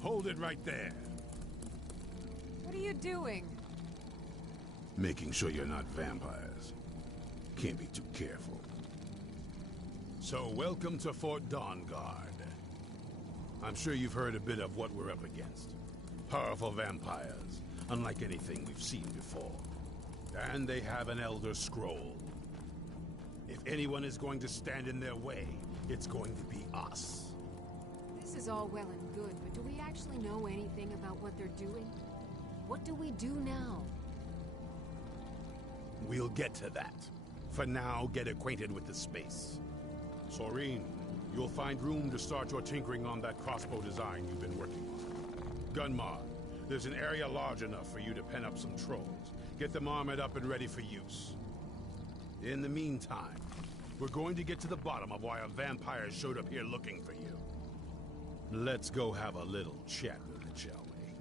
Hold it right there. What are you doing? Making sure you're not vampires. Can't be too careful. So, welcome to Fort Dawnguard. I'm sure you've heard a bit of what we're up against. Powerful vampires, unlike anything we've seen before. And they have an Elder Scroll. If anyone is going to stand in their way, it's going to be us. This is all well and good, but do we actually know anything about what they're doing? What do we do now? We'll get to that. For now, get acquainted with the space. Soreen, you'll find room to start your tinkering on that crossbow design you've been working on. Gunmar, there's an area large enough for you to pen up some trolls. Get them armored up and ready for use. In the meantime, we're going to get to the bottom of why a vampire showed up here looking for you. Let's go have a little chat with it, shall we?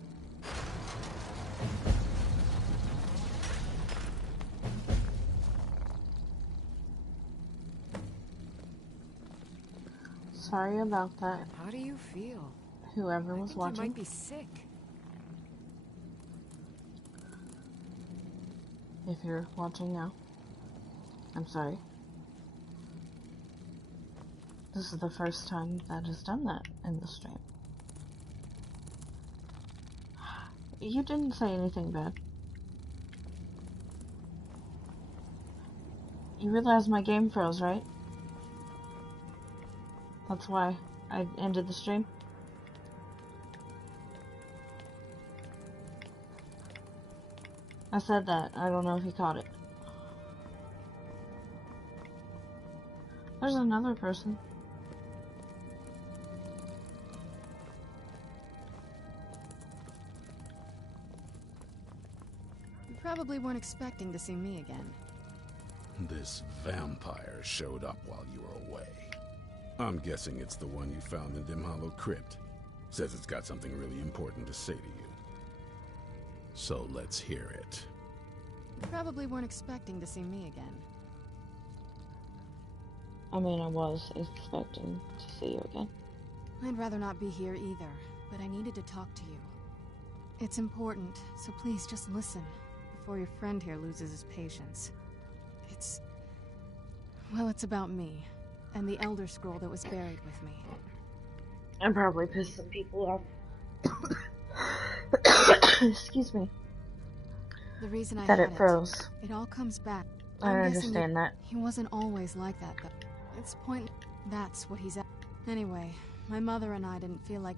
Sorry about that. How do you feel? Whoever was watching. You might be sick. If you're watching now, I'm sorry. This is the first time that has done that in the stream. You didn't say anything bad. You realize my game froze, right? That's why I ended the stream. I said that. I don't know if you caught it. There's another person. You probably weren't expecting to see me again. This vampire showed up while you were away. I'm guessing it's the one you found in Dim Hollow Crypt. Says it's got something really important to say to you. So let's hear it. You probably weren't expecting to see me again. I mean, I was expecting to see you again. I'd rather not be here either, but I needed to talk to you. It's important, so please just listen before your friend here loses his patience. It's about me, and the Elder Scroll that was buried with me. I probably pissed some people off. Excuse me. The reason I that had it froze. It all comes back. I understand that. He wasn't always like that, though. It's point. That's what he's at. Anyway, my mother and I didn't feel like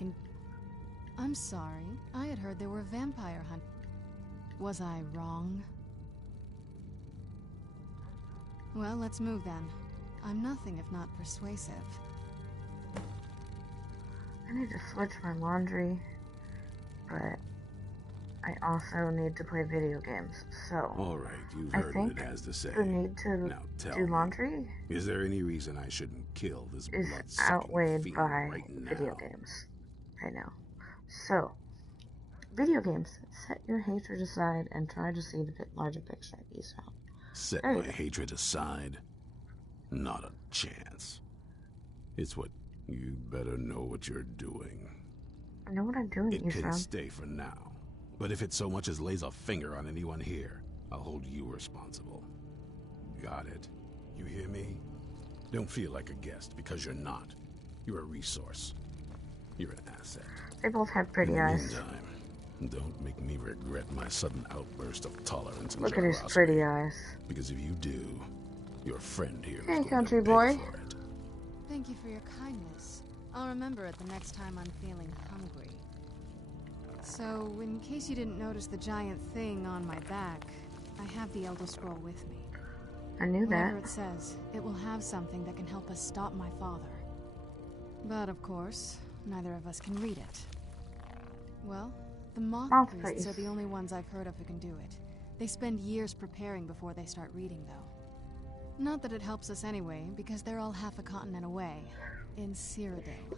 I'm sorry. I had heard there were vampire hunters. Was I wrong? Well, let's move then. I'm nothing if not persuasive. I need to switch my laundry, but I also need to play video games, so... Alright, you've heard what it has to say. The need to now tell do me, laundry is there any reason I shouldn't kill this is outweighed by video games right now. So, video games, set your hatred aside and try to see the larger picture. Peace out. Set my hatred aside? Not a chance. It's what you better know what you're doing. I know what I'm doing, It can stay for now. But if it so much as lays a finger on anyone here, I'll hold you responsible. Got it? You hear me? Don't feel like a guest, because you're not. You're a resource. You're an asset. They both have pretty eyes. Meantime, don't make me regret my sudden outburst of tolerance and Look at his pretty eyes. Because if you do, your friend here hey, is country boy. for it. Thank you for your kindness. I'll remember it the next time I'm feeling hungry. So, in case you didn't notice the giant thing on my back, I have the Elder Scroll with me. I knew Whatever that. it says, it will have something that can help us stop my father. But of course, neither of us can read it. Well, the moth priests are the only ones I've heard of who can do it. They spend years preparing before they start reading, though. Not that it helps us anyway, because they're all half a continent away, in Cyrodiil.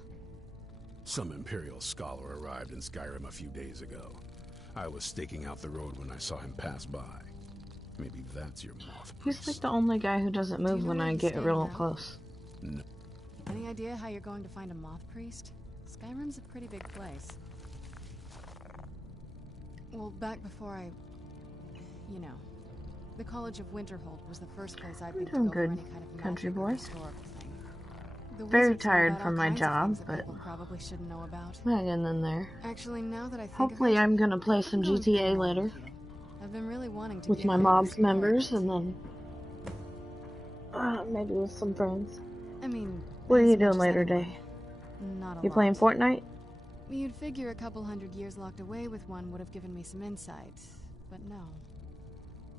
Some Imperial scholar arrived in Skyrim a few days ago. I was staking out the road when I saw him pass by. Maybe that's your moth priest. He's like the only guy who doesn't move when I get real close. No. Any idea how you're going to find a moth priest? Skyrim's a pretty big place. Well, back before you know, the College of Winterhold was the first place I picked to go for any kind of country magic or boy. historical thing. The Very wizards know tired about from all my kinds of job, things that but people probably shouldn't know about. hanging in there. Actually, now that I think Hopefully of it, I'm gonna play some I'm going through GTA one later with you. I've been really wanting to with get my out and mob's explore a members, bit. and then maybe with some friends. I mean, What are as you doing much as later anyone. today? Not a You lot. playing Fortnite? You'd figure a couple hundred years locked away with one would have given me some insight, but no.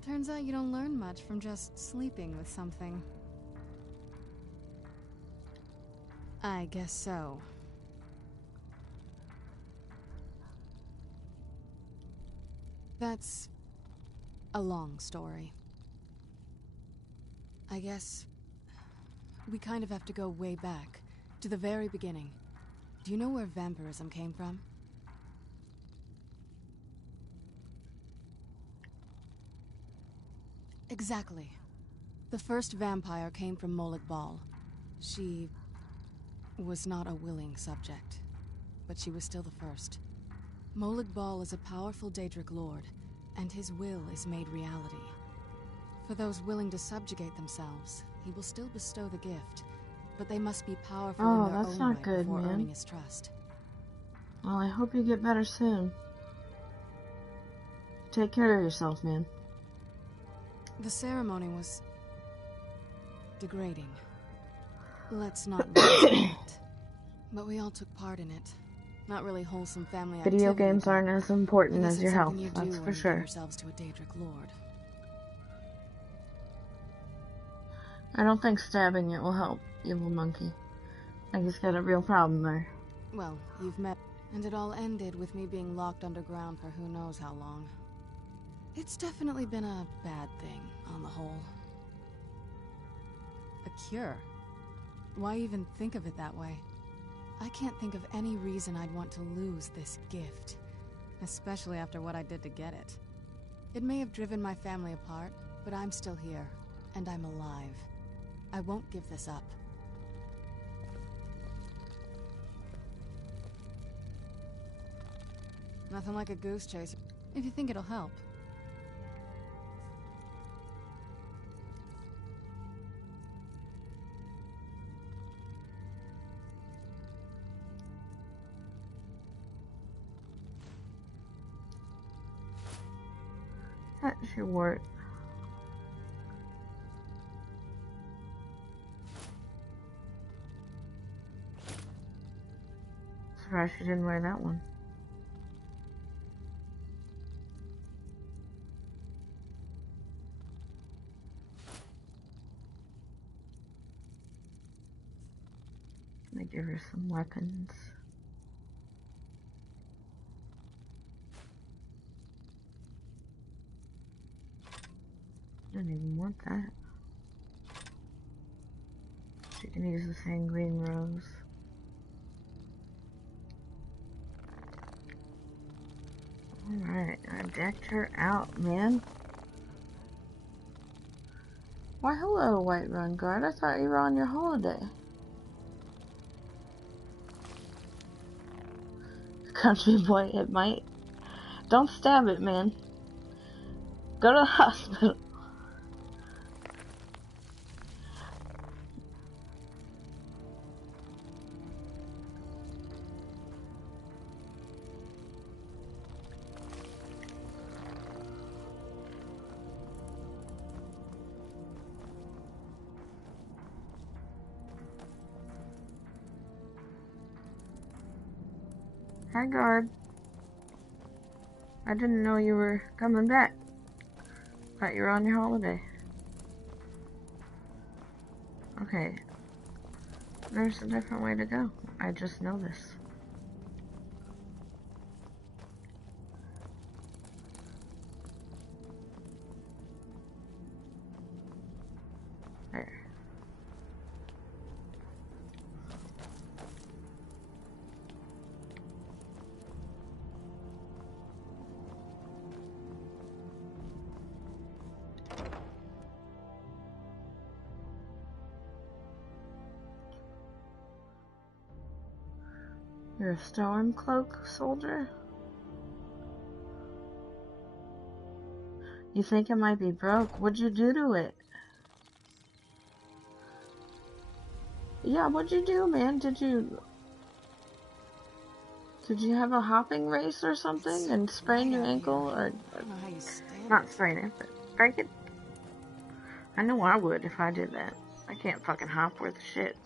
Turns out you don't learn much from just sleeping with something. I guess so. That's a long story. I guess we kind of have to go way back, to the very beginning. Do you know where vampirism came from? Exactly. The first vampire came from Molik Bal. She was not a willing subject, but she was still the first. Molik Bal is a powerful Daedric lord, and his will is made reality. For those willing to subjugate themselves, he will still bestow the gift, but they must be powerful in their own right before earning his trust. Well, I hope you get better soon. Take care of yourself, man. The ceremony was degrading. Let's not reminisce it. But we all took part in it. Not really wholesome family activity. Video games aren't as important as your health, that's for sure. Yourselves to a Daedric lord. I don't think stabbing it will help, evil monkey. I just got a real problem there. Well, you've met, and it all ended with me being locked underground for who knows how long. It's definitely been a bad thing, on the whole. A cure? Why even think of it that way? I can't think of any reason I'd want to lose this gift, especially after what I did to get it. It may have driven my family apart, but I'm still here, and I'm alive. I won't give this up. Nothing like a goose chase, if you think it'll help. That should work. Surprised she didn't wear that one. Let me give her some weapons. I don't even want that. She can use the sanguine rose. Alright, I decked her out, man. Why hello, White Run Guard. I thought you were on your holiday. Country boy, it might. Don't stab it, man. Go to the hospital. Hi, guard. I didn't know you were coming back. Thought you were on your holiday. Okay. There's a different way to go. I just know this. There. You're a Stormcloak soldier? You think it might be broke? What'd you do to it? Yeah, what'd you do, man? Did you have a hopping race or something and sprain your ankle? Or I don't know how you stand not it. sprain it, but break it? I know I would if I did that. I can't fucking hop worth shit.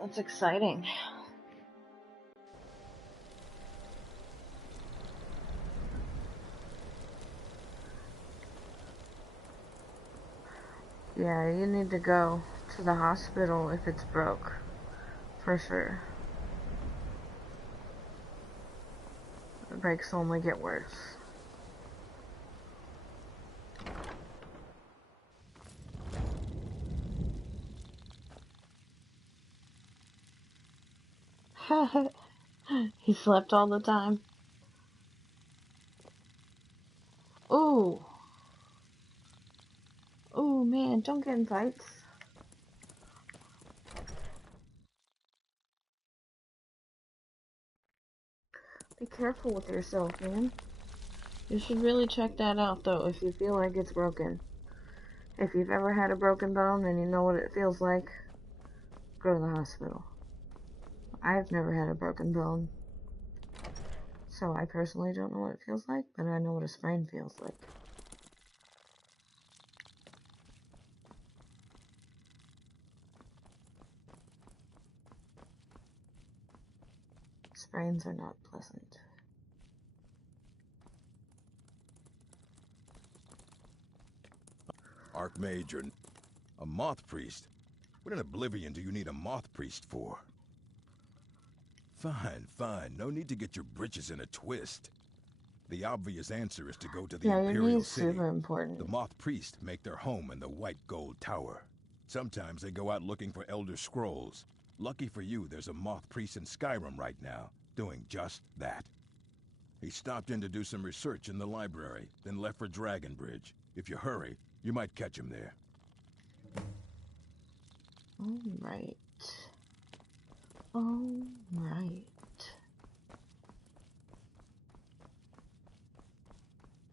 That's exciting. Yeah, you need to go to the hospital if it's broke. For sure. The breaks only get worse. He slept all the time. Ooh. Ooh, man, don't get in fights. Be careful with yourself, man. You should really check that out, though, if you feel like it's broken. If you've ever had a broken bone and you know what it feels like, go to the hospital. I've never had a broken bone, so I personally don't know what it feels like, but I know what a sprain feels like. Sprains are not pleasant. Archmage, a moth priest? What in oblivion do you need a moth priest for? Fine, fine. No need to get your britches in a twist. The obvious answer is to go to the Imperial City. Super important. The moth priests make their home in the White Gold Tower. Sometimes they go out looking for Elder Scrolls. Lucky for you, there's a moth priest in Skyrim right now, doing just that. He stopped in to do some research in the library, then left for Dragonbridge. If you hurry, you might catch him there. Alright. Alright.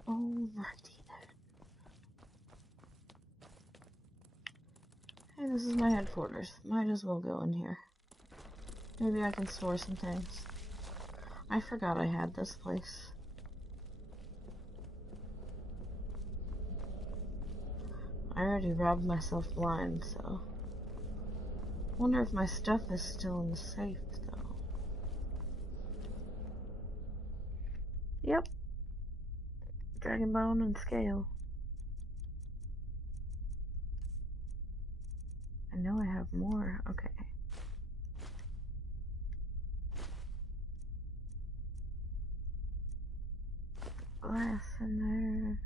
Alrighty then. Hey, this is my headquarters. Might as well go in here. Maybe I can store some things. I forgot I had this place. I already robbed myself blind, so... Wonder if my stuff is still in the safe, though. Yep. Dragon bone and scale. I know I have more. Okay. Glass in there.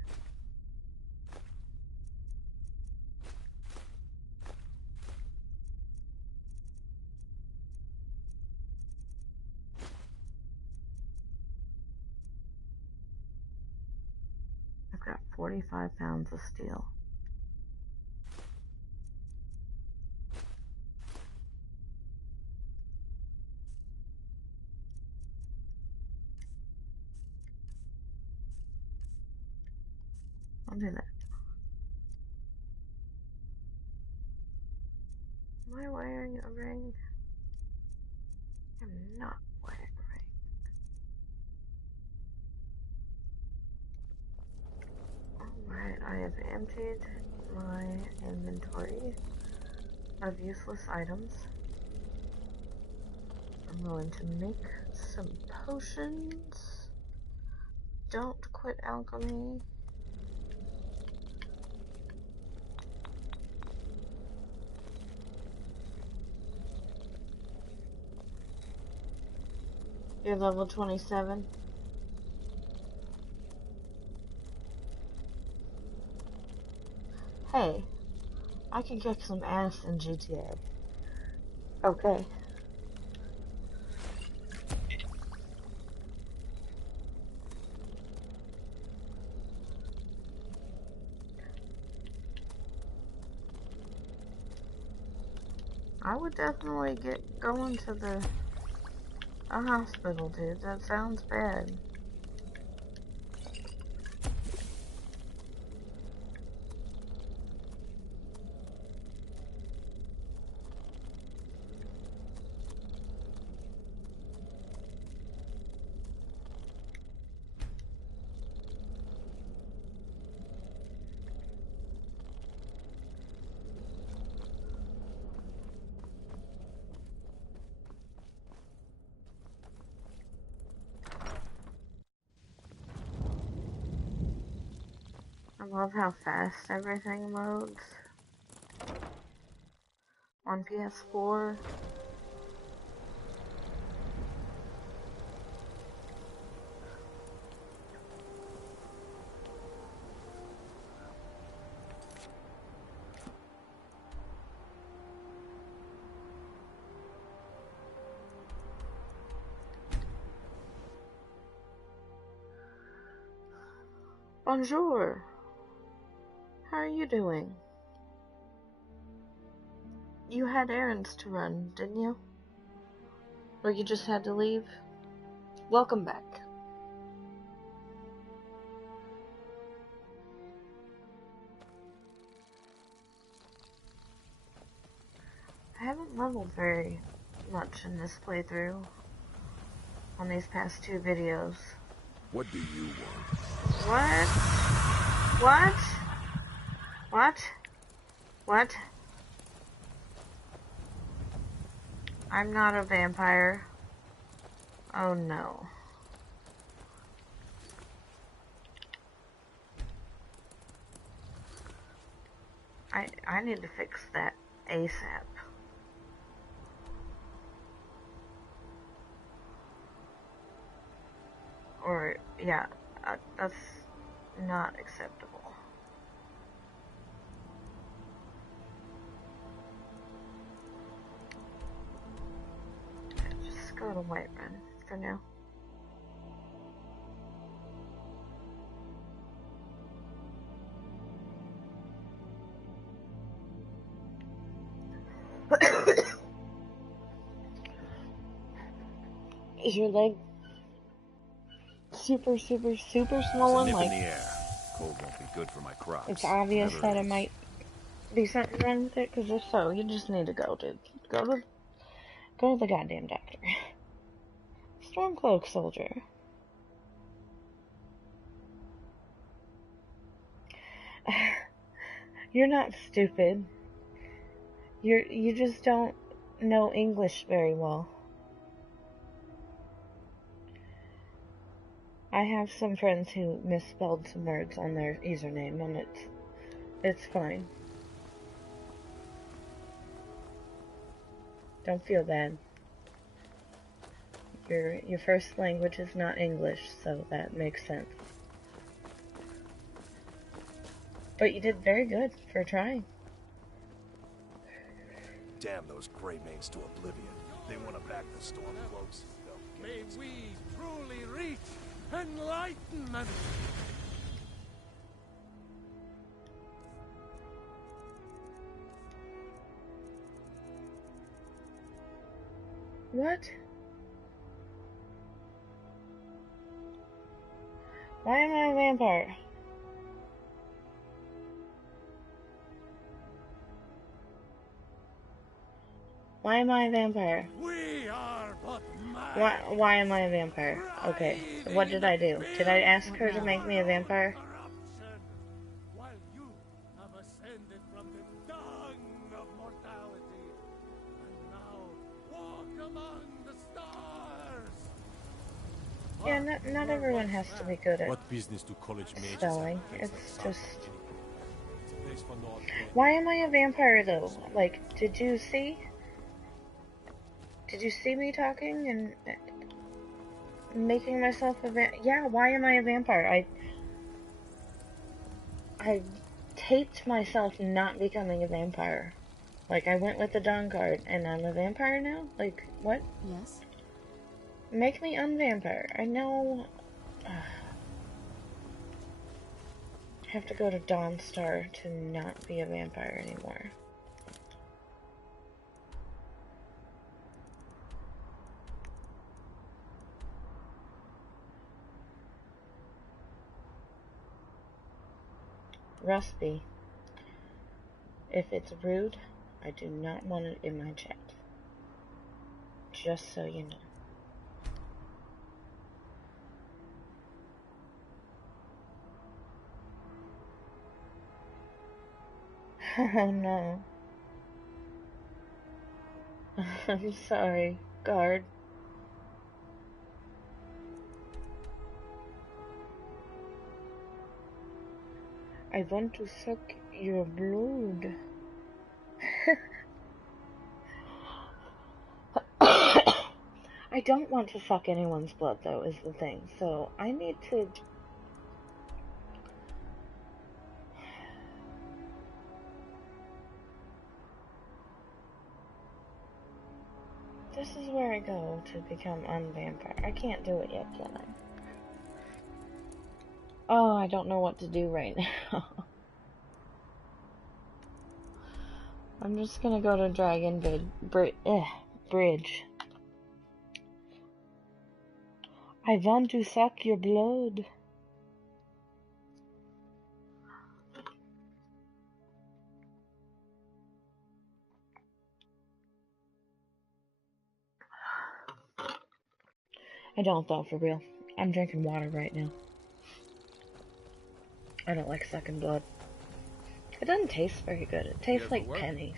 I've got 45 pounds of steel. I'll do that. Am I wearing a ring? I'm not wearing a ring. Alright, I have emptied my inventory of useless items. I'm going to make some potions. Don't quit alchemy. You're level 27. Hey, I can kick some ass in GTA. Okay. I would definitely get going to a hospital, dude. That sounds bad. I love how fast everything loads on PS4. Bonjour. How are you doing? You had errands to run, didn't you? Or you just had to leave? Welcome back. I haven't leveled very much in this playthrough on these past 2 videos. What do you want? What? What? What? What? I'm not a vampire. Oh no. I need to fix that ASAP. Or, yeah, that's not acceptable. Just go to Whiterun for now. Is your leg super swollen? Like, In the air. Cold won't be good for my crops. it's obvious Never that it is. might be something wrong with it, because if so, you just need to go, dude. Go to the goddamn doctor. Stormcloak soldier. You're not stupid. You just don't know English very well. I have some friends who misspelled some words on their username, and it's fine. Don't feel bad. Your first language is not English, so that makes sense. But you did very good for trying. Damn those gray mains to oblivion. They want to back the Stormcloaks. May we truly reach enlightenment! What? Why am I a vampire? Why am I a vampire? We are but Why am I a vampire? Okay, what did I do? Did I ask her to make me a vampire? while you have ascended from the dung of mortality, and now walk among the stars. Yeah, not everyone has to be good at What business do college majors spelling. have? It's just... It's a place for naught but- Why am I a vampire, though? Like, did you see? Did you see me talking and making myself a yeah, why am I a vampire? I taped myself not becoming a vampire. Like, I went with the Dawn card, and I'm a vampire now? Like, what? Yes? Make me unvampire. I know... I have to go to Dawnstar to not be a vampire anymore. Rusty. If it's rude, I do not want it in my chat. Just so you know. Oh no. I'm sorry, guard. I want to suck your blood. I don't want to suck anyone's blood, though, is the thing. So, I need to... This is where I go to become unvampire. I can't do it yet, can I? Oh, I don't know what to do right now. I'm just gonna go to Dragon Bridge. I want to suck your blood. I don't, though, for real. I'm drinking water right now. I don't like sucking blood. It doesn't taste very good. It tastes like pennies.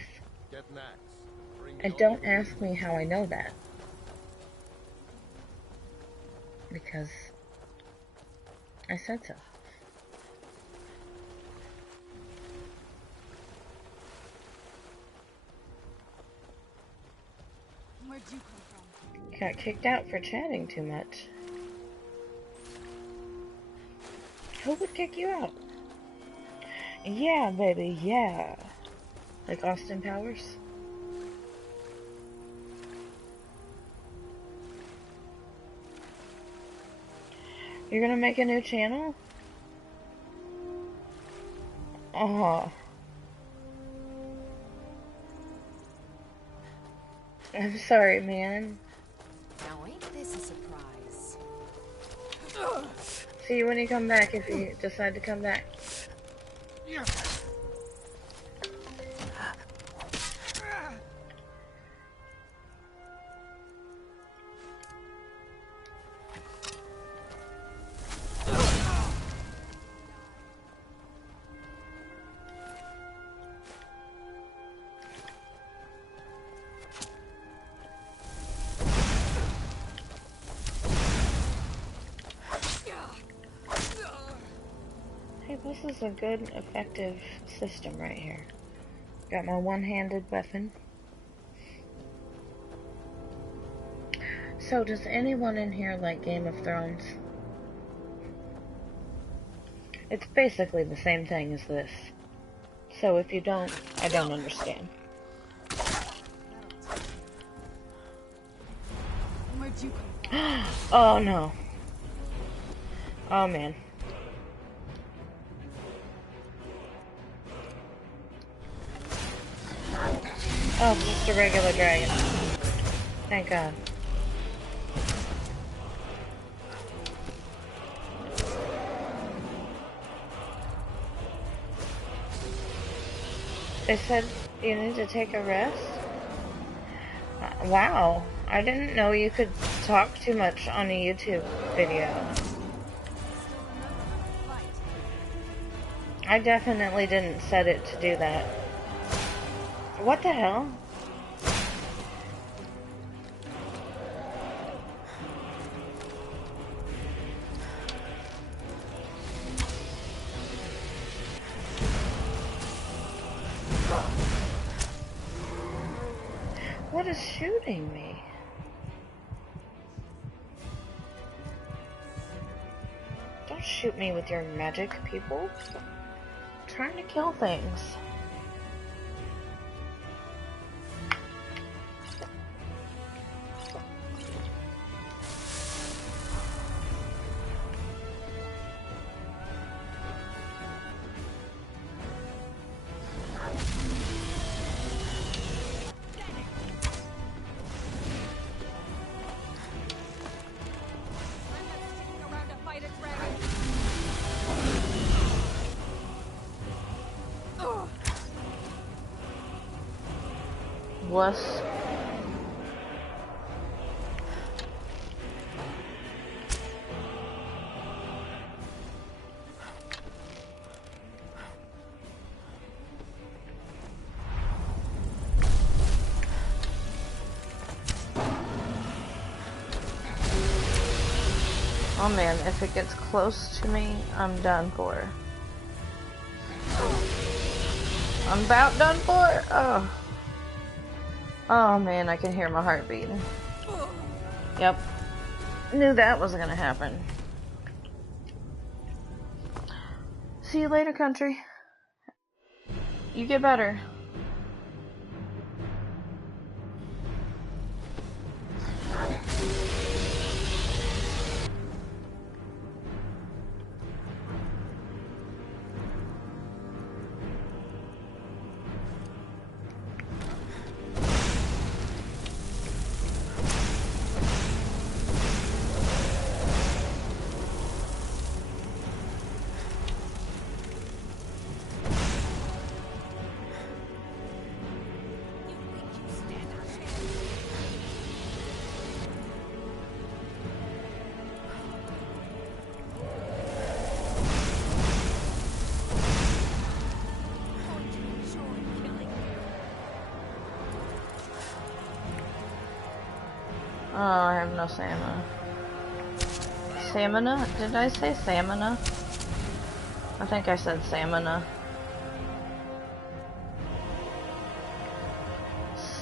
And don't ask me how I know that. Because I said so. Where'd you come from? Got kicked out for chatting too much. Who would kick you out? Yeah, baby, yeah. Like Austin Powers? You're gonna make a new channel? Oh. I'm sorry, man. Now ain't this a surprise? See you when you come back, if you decide to come back. This is a good, effective system right here. Got my one-handed weapon. So, does anyone in here like Game of Thrones? It's basically the same thing as this. So if you don't, I don't understand. Where'd you come from? Oh no. Oh man. Oh, just a regular dragon. Thank God. They said you need to take a rest? Wow. I didn't know you could talk too much on a YouTube video. I definitely didn't set it to do that. What the hell? What is shooting me? Don't shoot me with your magic, people. trying to kill things. Was oh man, if it gets close to me, I'm done for. I'm about done for. Oh. Oh man, I can hear my heart beating. Yep. Knew that was gonna happen. See you later, country. You get better. Oh, I have no stamina. Stamina? Did I say stamina? I think I said stamina.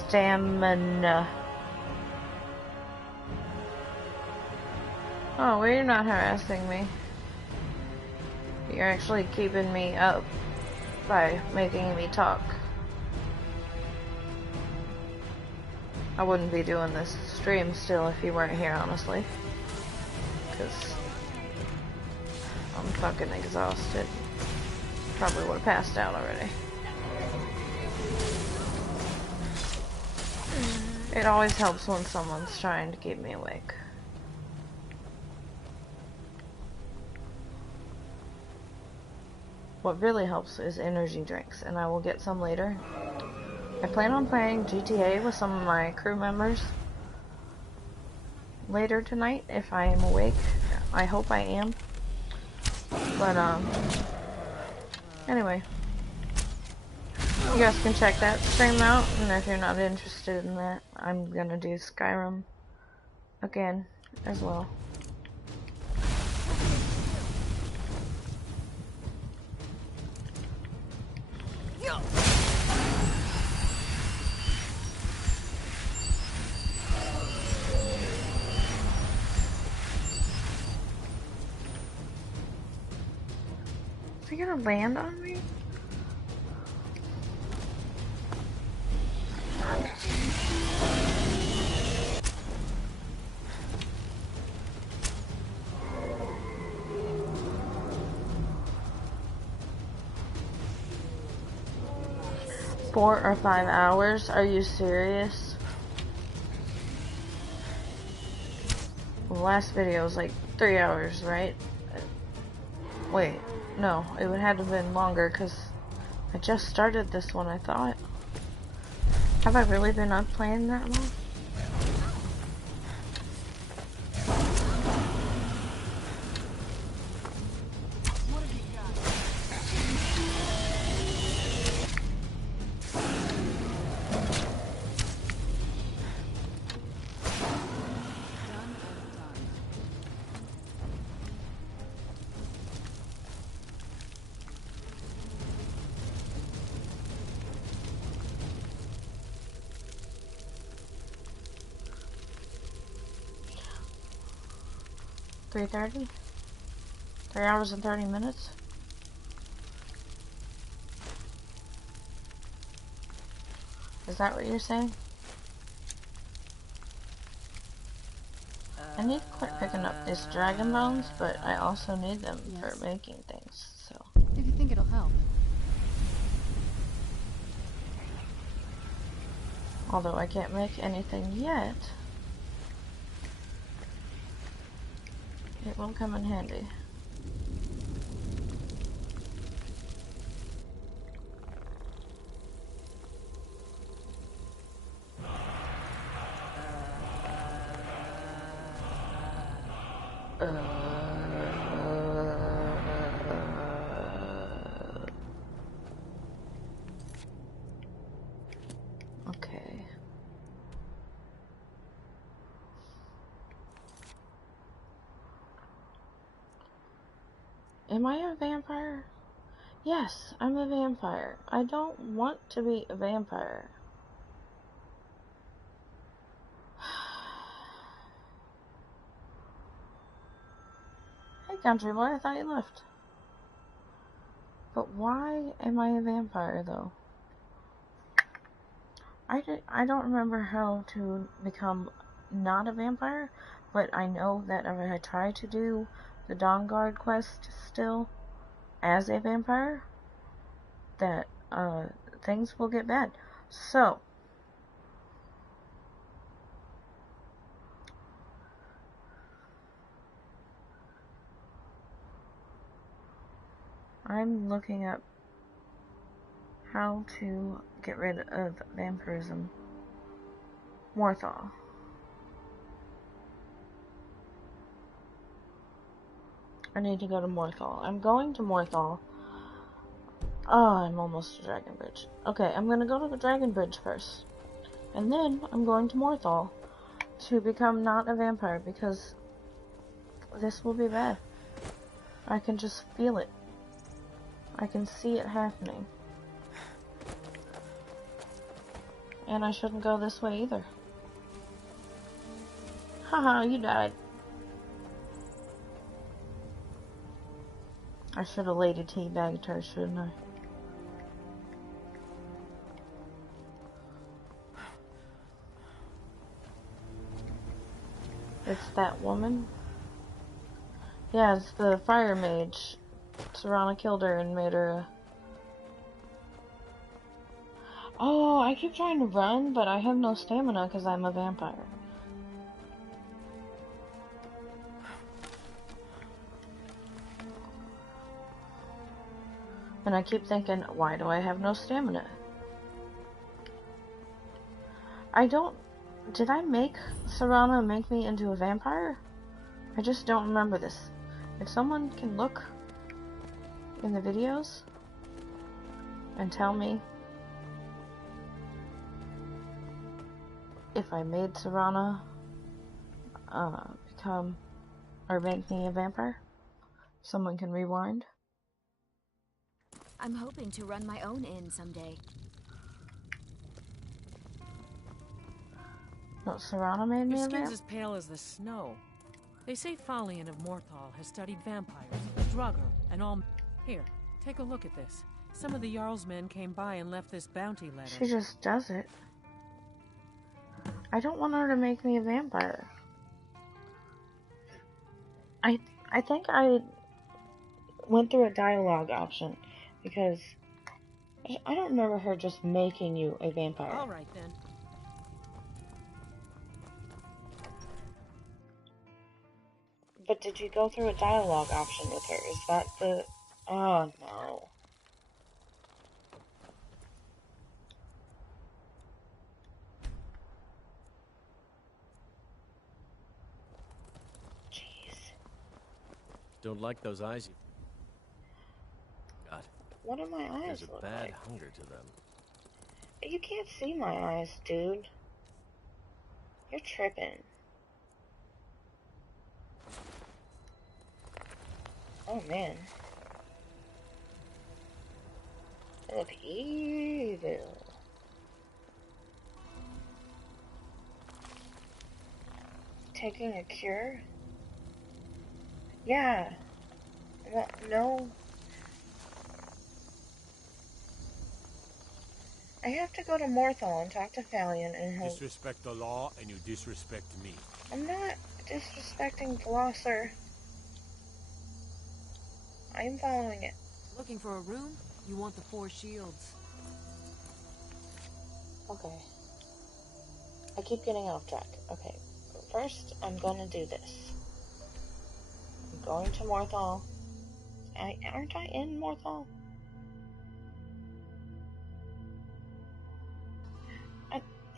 Stamina. Oh, well, you're not harassing me. You're actually keeping me up by making me talk. I wouldn't be doing this stream still if you weren't here, honestly. Because I'm fucking exhausted. Probably would have passed out already. It always helps when someone's trying to keep me awake. What really helps is energy drinks, and I will get some later. I plan on playing GTA with some of my crew members later tonight if I am awake. I hope I am. But anyway, you guys can check that stream out, and if you're not interested in that, I'm gonna do Skyrim again as well. Is he gonna land on me? Four or 5 hours? Are you serious? The last video was like 3 hours, right? Wait, no, it would have to have been longer because I just started this one, I thought. Have I really been up playing that long? $3:30? 3 hours and 30 minutes? Is that what you're saying? I need to quit picking up these dragon bones, but I also need them for making things, so... If you think it'll help. Although I can't make anything yet, it will come in handy. Okay. Am I a vampire? Yes, I'm a vampire. I don't want to be a vampire. Hey, country boy, I thought you left. But why am I a vampire, though? I don't remember how to become not a vampire, but I know that if I try to do the Dawn Guard quest still as a vampire, that things will get bad. So, I'm looking up how to get rid of vampirism. Morthal. I need to go to Morthal. I'm going to Morthal. Oh, I'm almost to Dragon Bridge. Okay, I'm gonna go to the Dragon Bridge first. And then I'm going to Morthal to become not a vampire, because this will be bad. I can just feel it. I can see it happening. And I shouldn't go this way either. Haha, you died. I should have laid a teabagged her, shouldn't I? It's that woman? Yeah, it's the fire mage. Serana killed her and made her a... Oh, I keep trying to run, but I have no stamina because I'm a vampire. And I keep thinking, why do I have no stamina? I don't... Did I make Serana make me into a vampire? I just don't remember this. If someone can look in the videos and tell me if I made Serana become or make me a vampire, someone can rewind. I'm hoping to run my own inn someday. No, Serana made me Your a skin's vampire? as pale as the snow. They say Falion of Morthal has studied vampires, Draugr, and all... Here, take a look at this. Some of the Jarl's men came by and left this bounty letter. She just does it. I don't want her to make me a vampire. I think I went through a dialogue option because I don't remember her just making you a vampire. Alright then. But did you go through a dialogue option with her? Is that the... Oh, no. Jeez. Don't like those eyes you got. What do my eyes There's a look bad like? hunger to them. You can't see my eyes, dude. You're tripping. Oh, man. They look evil. Taking a cure? Yeah. No. I have to go to Morthal and talk to Thalion and he'll... Disrespect the law and you disrespect me. I'm not disrespecting the law, sir. I am following it. Looking for a room? You want the 4 shields. Okay. I keep getting off track. Okay. First, I'm gonna do this. I'm going to Morthal. Aren't I in Morthal?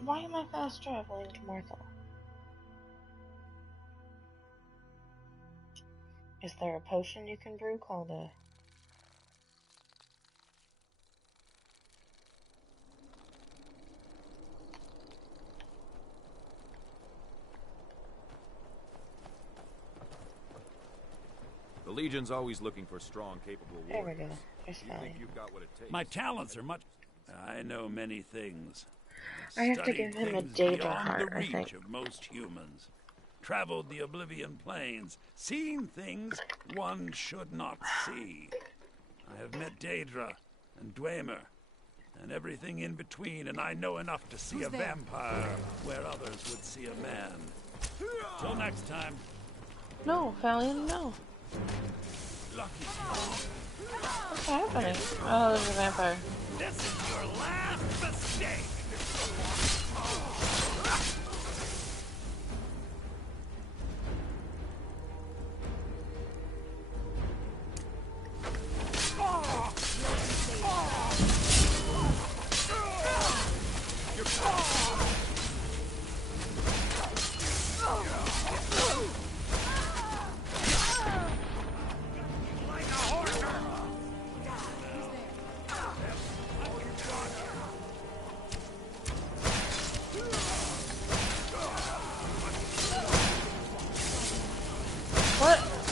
Why am I fast traveling to Morthal? Is there a potion you can brew called a... The Legion's always looking for strong, capable There we warriors. go. There's You think Thalion. you've got what it takes? My talents are much... I know many things. I have to Studied give him a things Daedra beyond heart, the I reach think. of most humans. Traveled the Oblivion Plains, seen things one should not see. I have met Daedra and Dwemer and everything in between, and I know enough to see a vampire where others would see a man. Till next time. No, Thalion, no. Lucky. What's happening? Oh, there's a vampire. This is your last mistake.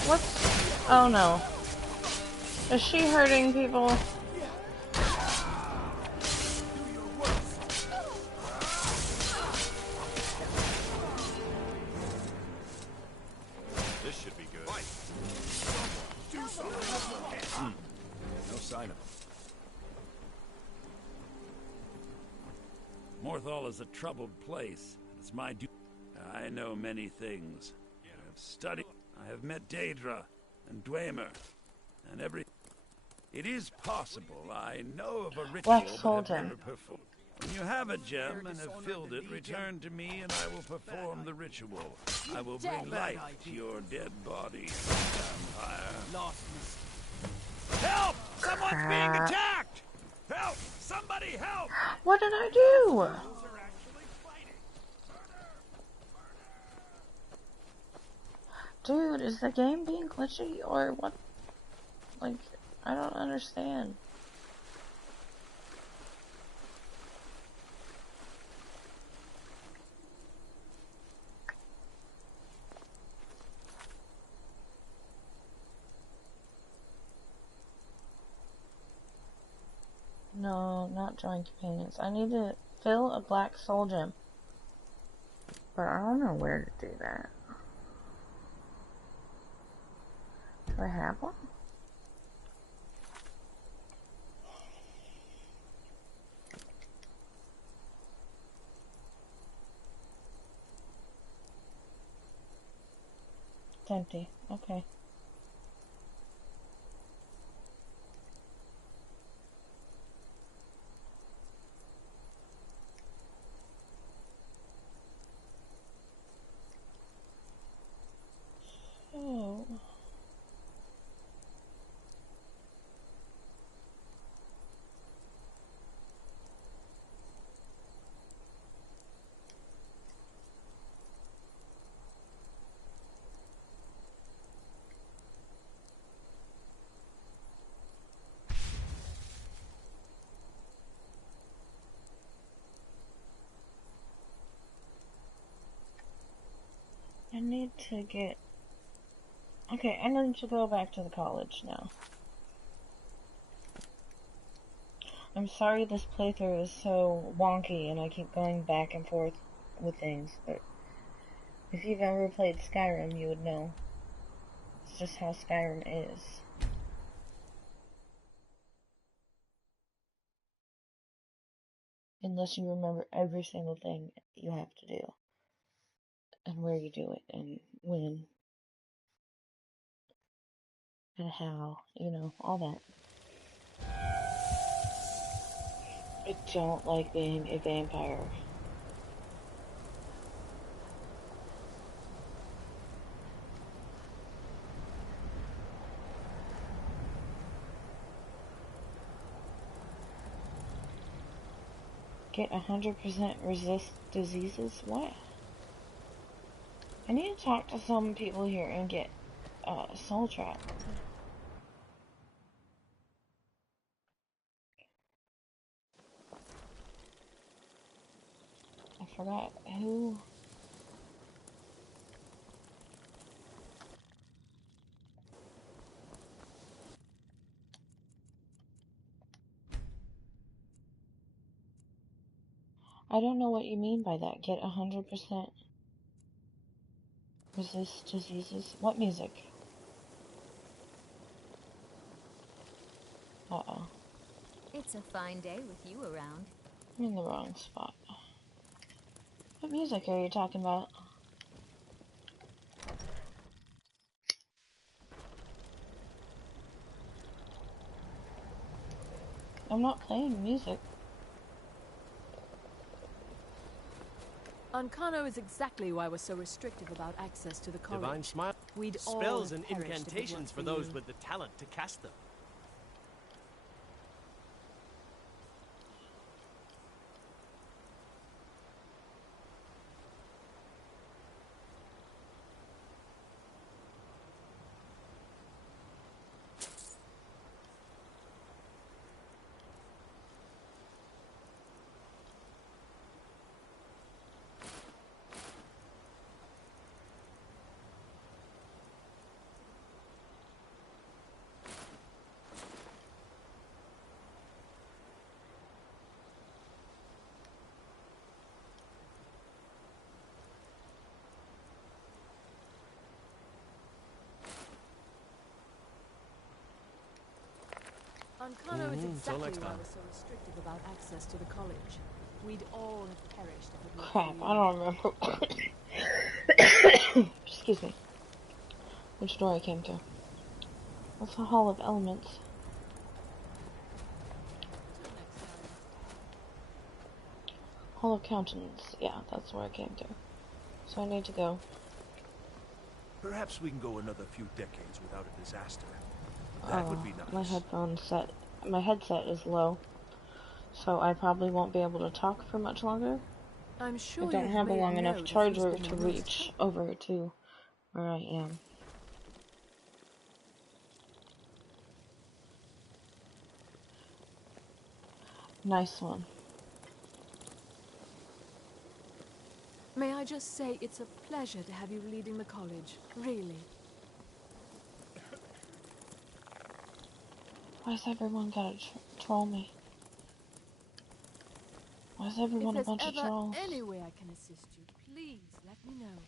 What's... Oh no. Is she hurting people? This should be good. No sign of him. Morthal is a troubled place. It's my duty. I know many things. I have studied. I have met Daedra and Dwemer and every... It is possible I know of a ritual Let's but hold have him. never performed. When you have a gem and have filled it, return to me and I will perform the ritual. I will bring life to your dead body, vampire. Help! Someone's being Crap. attacked! Help! Somebody help! What did I do? Dude, is the game being glitchy or what? Like, I don't understand. No, not join companions. I need to fill a black soul gem. But I don't know where to do that. Do I have one? It's empty. Okay. So... I need to get... Okay, I need to go back to the college now. I'm sorry this playthrough is so wonky and I keep going back and forth with things, but if you've ever played Skyrim, you would know. It's just how Skyrim is. unless you remember every single thing you have to do, and where you do it, and when, and how, you know, all that. I don't like being a vampire. Get 100% resist diseases? What? I need to talk to some people here and get soul trap. I forgot who. I don't know what you mean by that. Get 100% resist diseases. What music? Uh-oh. It's a fine day with you around. I'm in the wrong spot. What music are you talking about? I'm not playing music. Ancano is exactly why we're so restrictive about access to the college. Divine smile. We'd Spells all and perished if it incantations weren't for those you. with the talent to cast them. Ancano is Until exactly next why time. we're so restrictive about access to the college. We'd all have perished if it weren't Crap, for I don't remember. Excuse me. Which door I came to. What's the Hall of Elements? Hall of Countenance. Yeah, that's where I came to. So I need to go. Perhaps we can go another few decades without a disaster. That would be nice. My headset is low, so I probably won't be able to talk for much longer. I'm sure I don't you've have a made long enough note of who's charger been to the most reach over to where I am. Nice one. May I just say it's a pleasure to have you leading the college, really. Why's everyone gotta troll me? Why's everyone a If there's bunch of ever trolls? any way I can assist you, please let me know.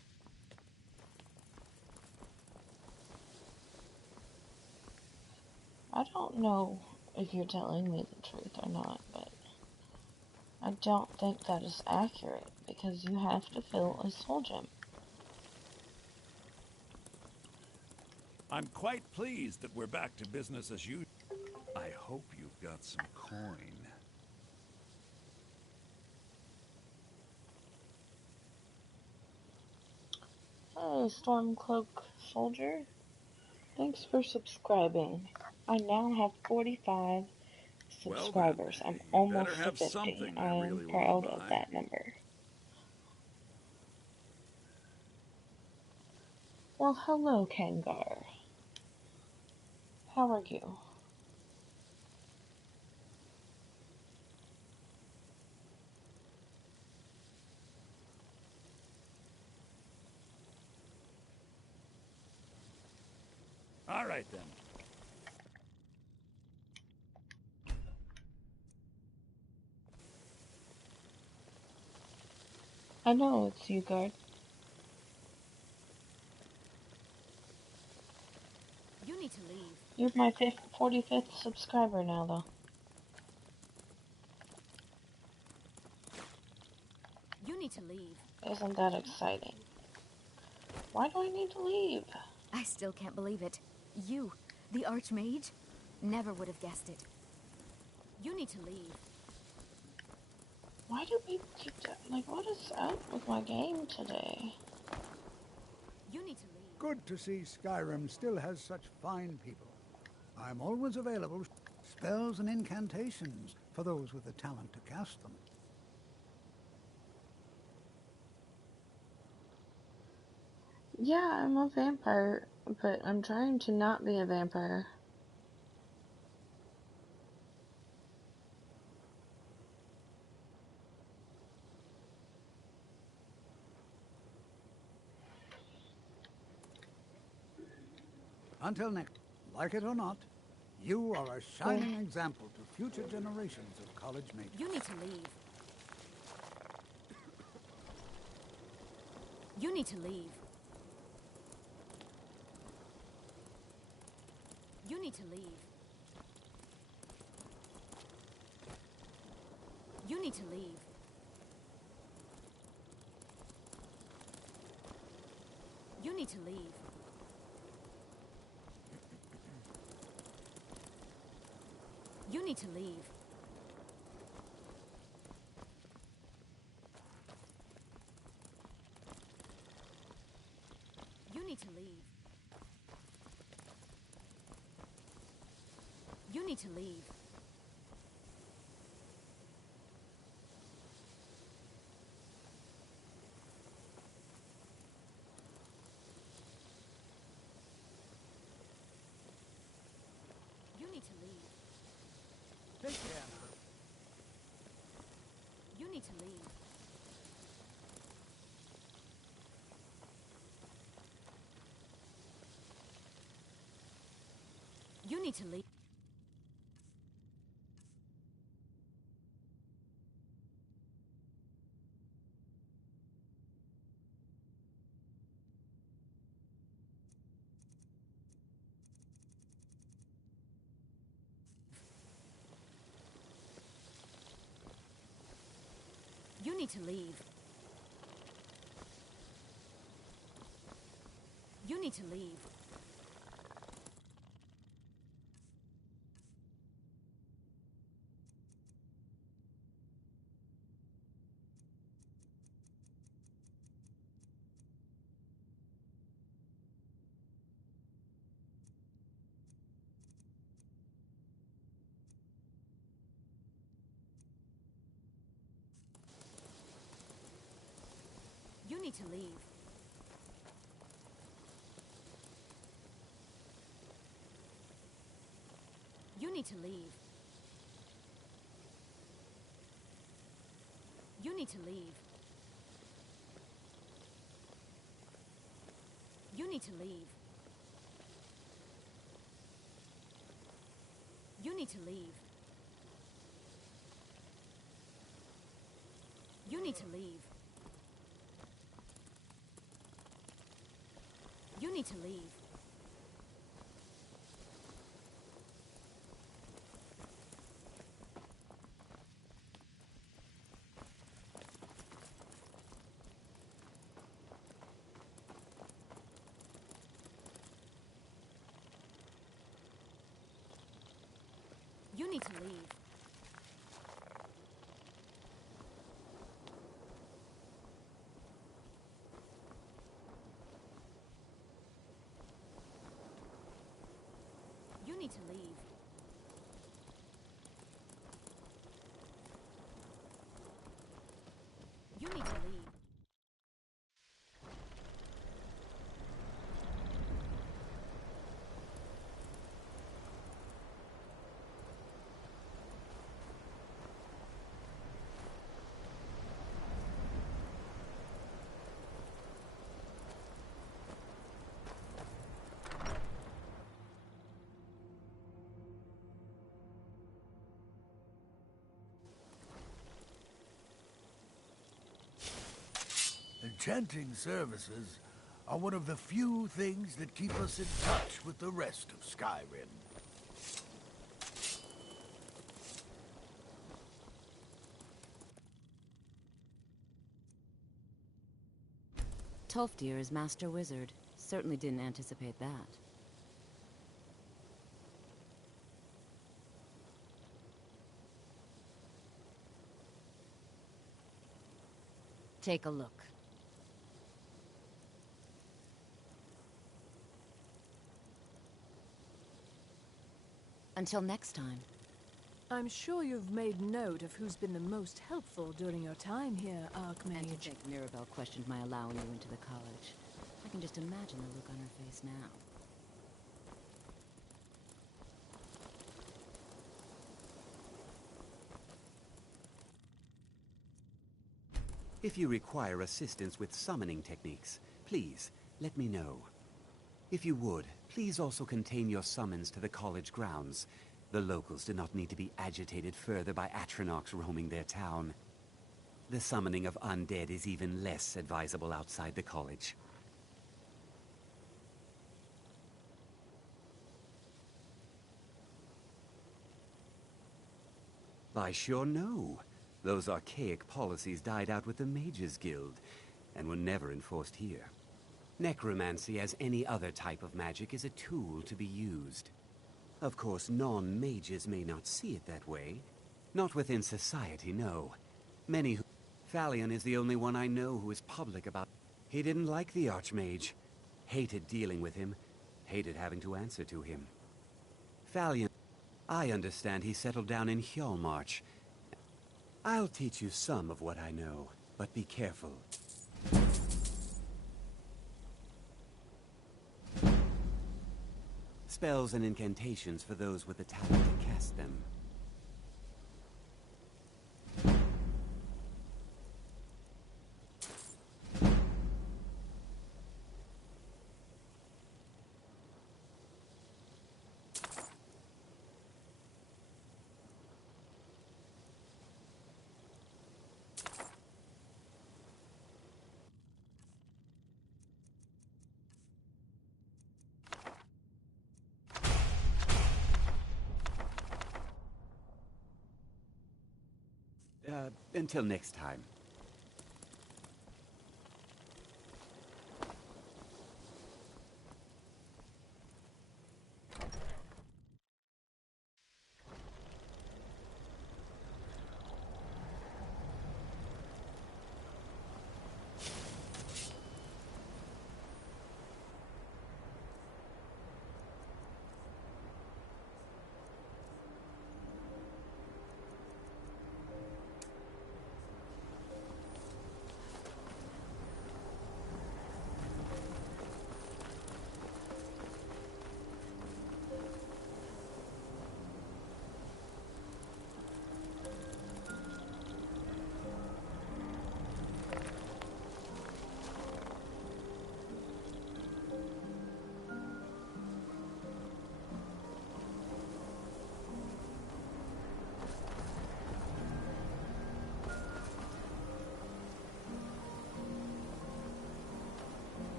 I don't know if you're telling me the truth or not, but I don't think that is accurate, because you have to fill a soul gem. I'm quite pleased that we're back to business as usual. I hope you've got some coin. Hey, Stormcloak Soldier. Thanks for subscribing. I now have 45 Well then, subscribers. I'm you almost better to have 50. something I I'm really want proud to of buy. that number. Well, hello, Kangar. How are you? All right then. I know it's you, Guard. You need to leave. You're my 45th subscriber now, though. need to leave. Isn't that exciting? Why do I need to leave? I still can't believe it. You, the Archmage, never would have guessed it. You need to leave. Why do people keep like, what is up with my game today? You need to leave. Good to see Skyrim still has such fine people. I'm always available. Spells and incantations for those with the talent to cast them. Yeah, I'm a vampire, but I'm trying to not be a vampire. Until next, like it or not, you are a shining example to future generations of college mates. You need to leave. You need to leave. You need to leave. You need to leave. You need to leave. You need to leave. You need to leave. You need to leave. You need to leave. Take care now. You need to leave. You need to leave. You need to leave. You need to leave. You need to leave. You need to leave. You need to leave. You need to leave. You need to leave. You need to leave. You need to leave. You need to leave. You need to leave. You need to leave. Enchanting services are one of the few things that keep us in touch with the rest of Skyrim. Tolfdir is Master Wizard. Certainly didn't anticipate that. Take a look. Until next time. I'm sure you've made note of who's been the most helpful during your time here, Archmage. And to think Mirabelle questioned my allowing you into the college. I can just imagine the look on her face now. If you require assistance with summoning techniques, please let me know. If you would, please also contain your summons to the college grounds. The locals do not need to be agitated further by Atronachs roaming their town. The summoning of undead is even less advisable outside the college. Why, sure no. Those archaic policies died out with the Mages Guild, and were never enforced here. Necromancy, as any other type of magic, is a tool to be used. Of course, non-mages may not see it that way. Not within society, no. Many who... Falion is the only one I know who is public about... He didn't like the Archmage. Hated dealing with him. Hated having to answer to him. Falion... I understand he settled down in Hjalmarch. I'll teach you some of what I know, but be careful. Spells and incantations for those with the talent to cast them. Until next time.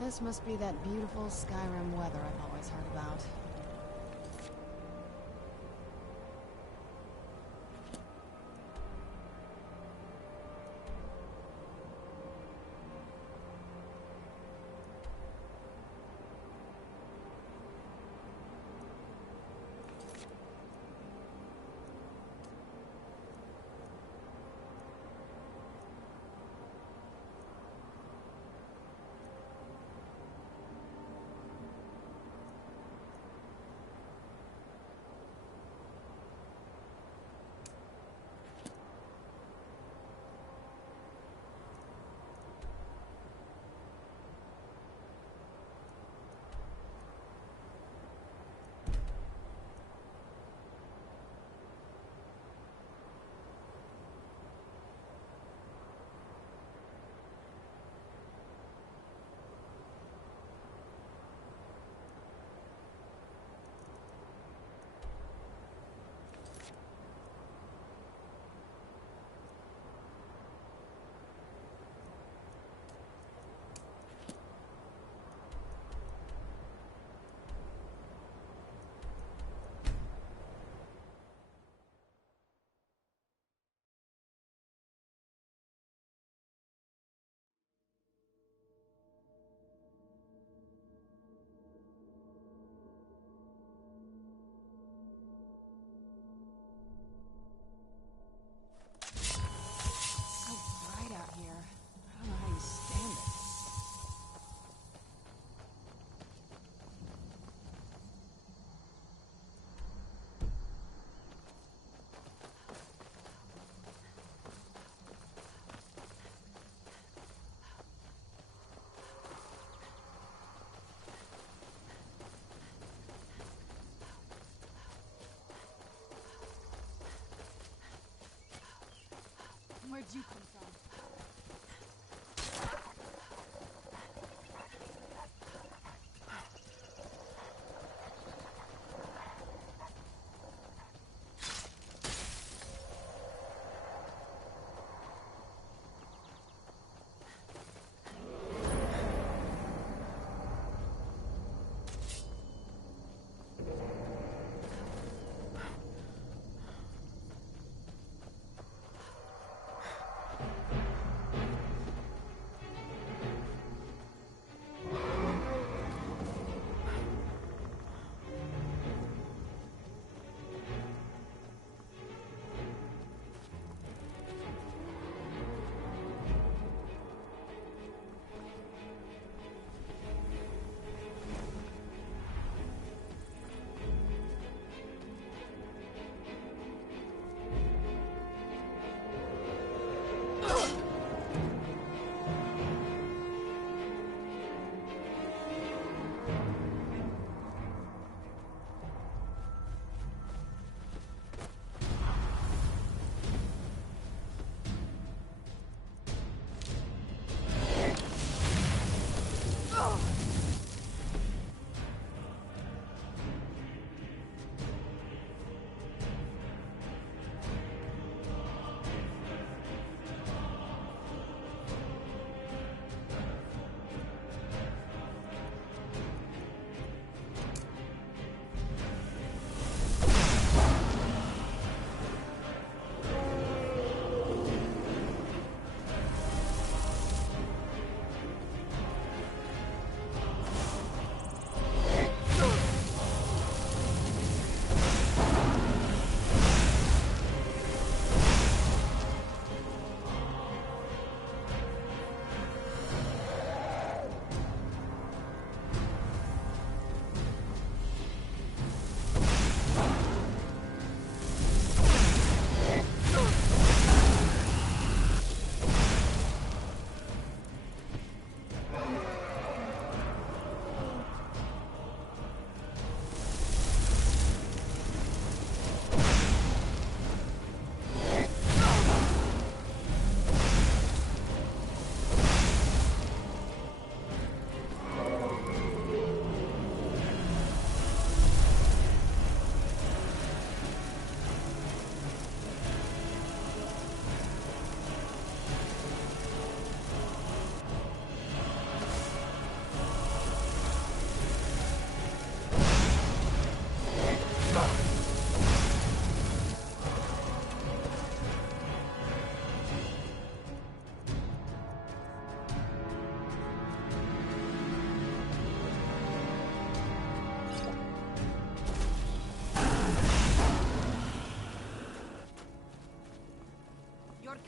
This must be that beautiful Skyrim weather I've always heard about. Where'd you come from?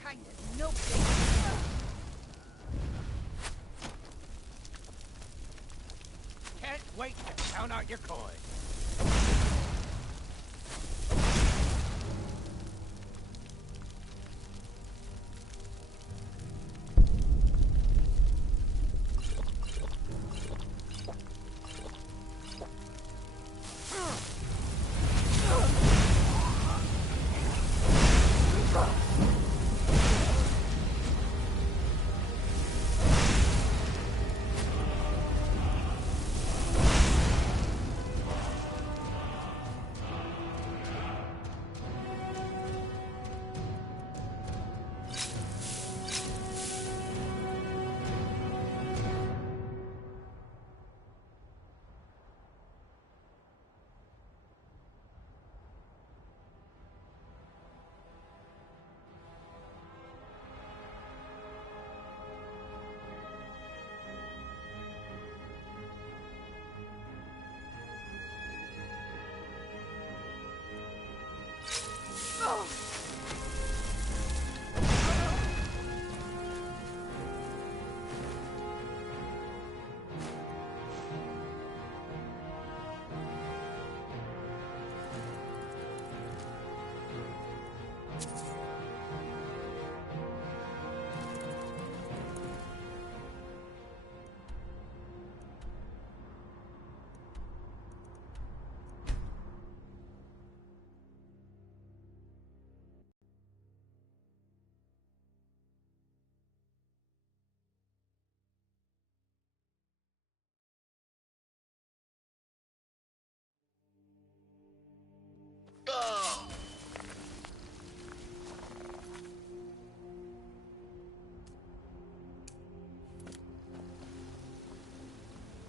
kind is no big. Can't wait to count out your coin.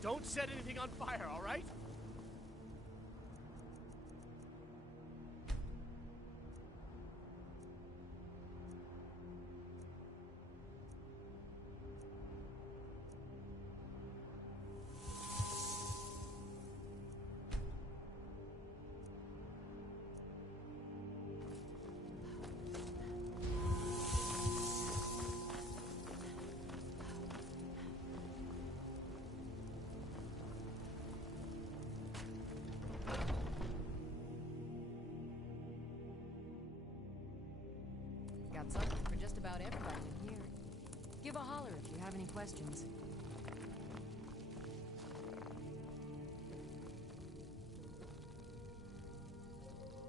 Don't set anything on fire, all right? Got something for just about everybody in here. Give a holler if you have any questions.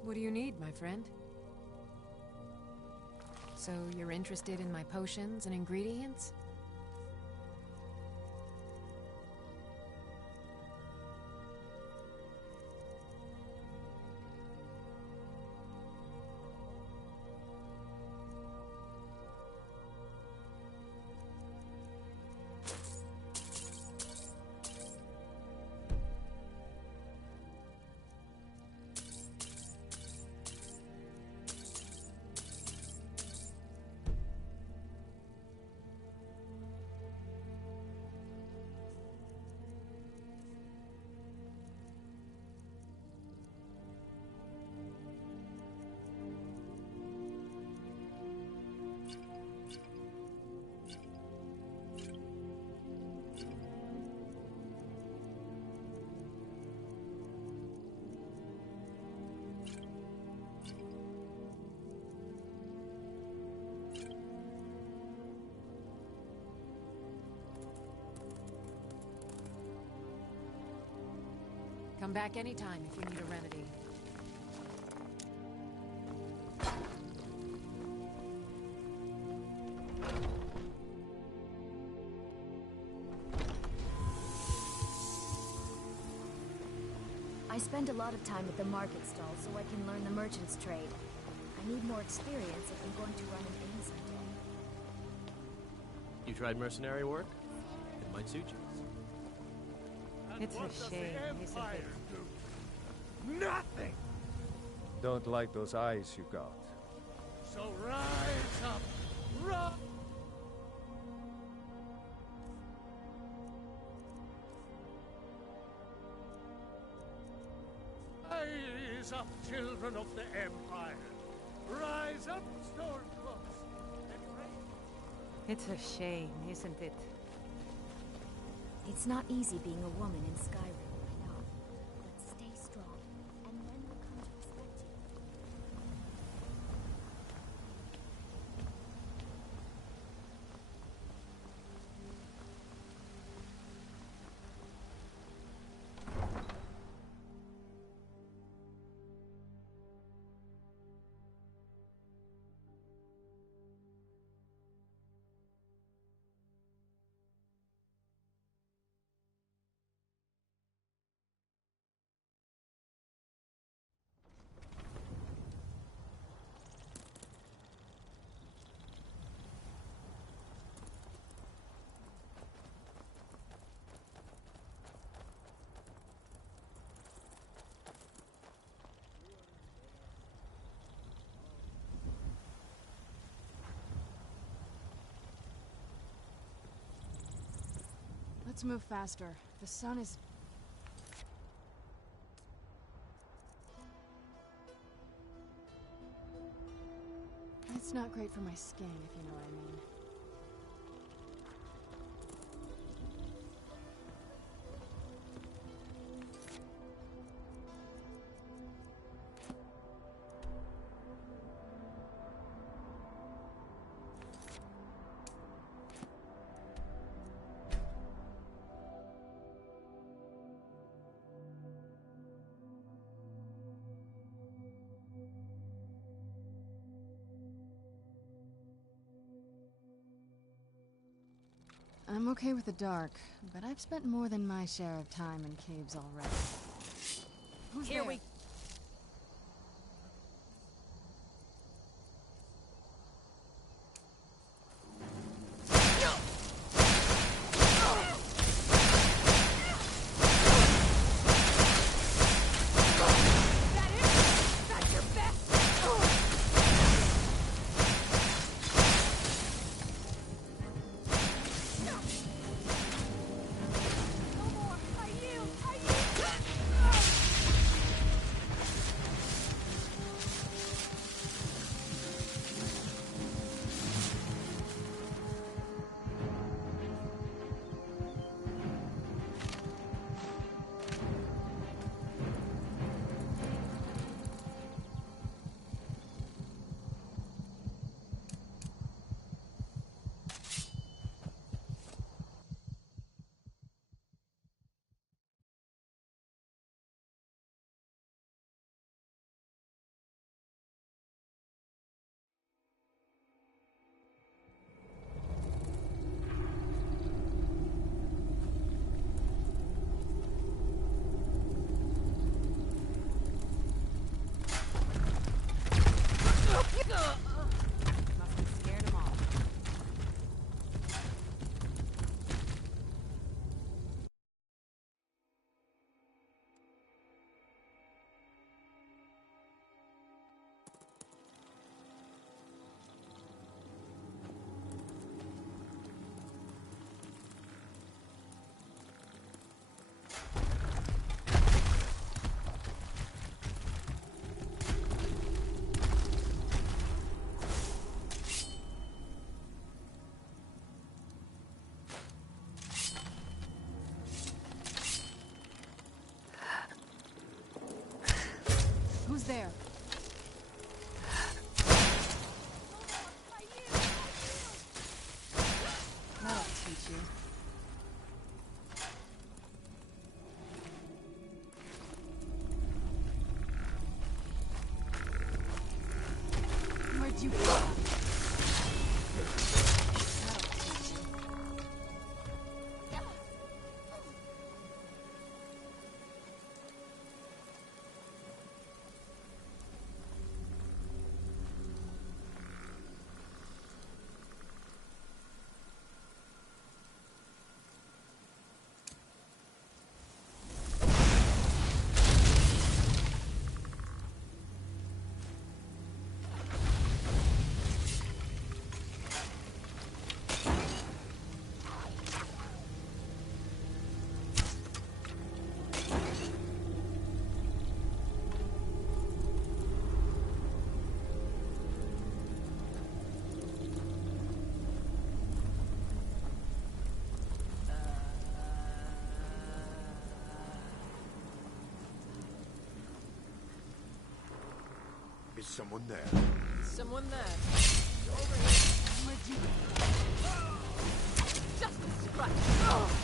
What do you need, my friend? So you're interested in my potions and ingredients? Come back anytime if you need a remedy. I spend a lot of time at the market stall so I can learn the merchant's trade. I need more experience if I'm going to run an inn someday. You tried mercenary work? It might suit you. It's a shame, isn't it? Nothing! Don't like those eyes you got. So rise up! Rise! Rise up, children of the Empire! Rise up, stormcloaks! It's a shame, isn't it? It's not easy being a woman in Skyrim, I know. But stay strong, and men will come to respect you. Let's move faster. The sun is... It's not great for my skin, if you know what I mean. I'm okay with the dark, but I've spent more than my share of time in caves already. Who's Here there? we... you. Where'd you go? Is someone there? Someone there. Over here. Where'd you go? Just a scratch.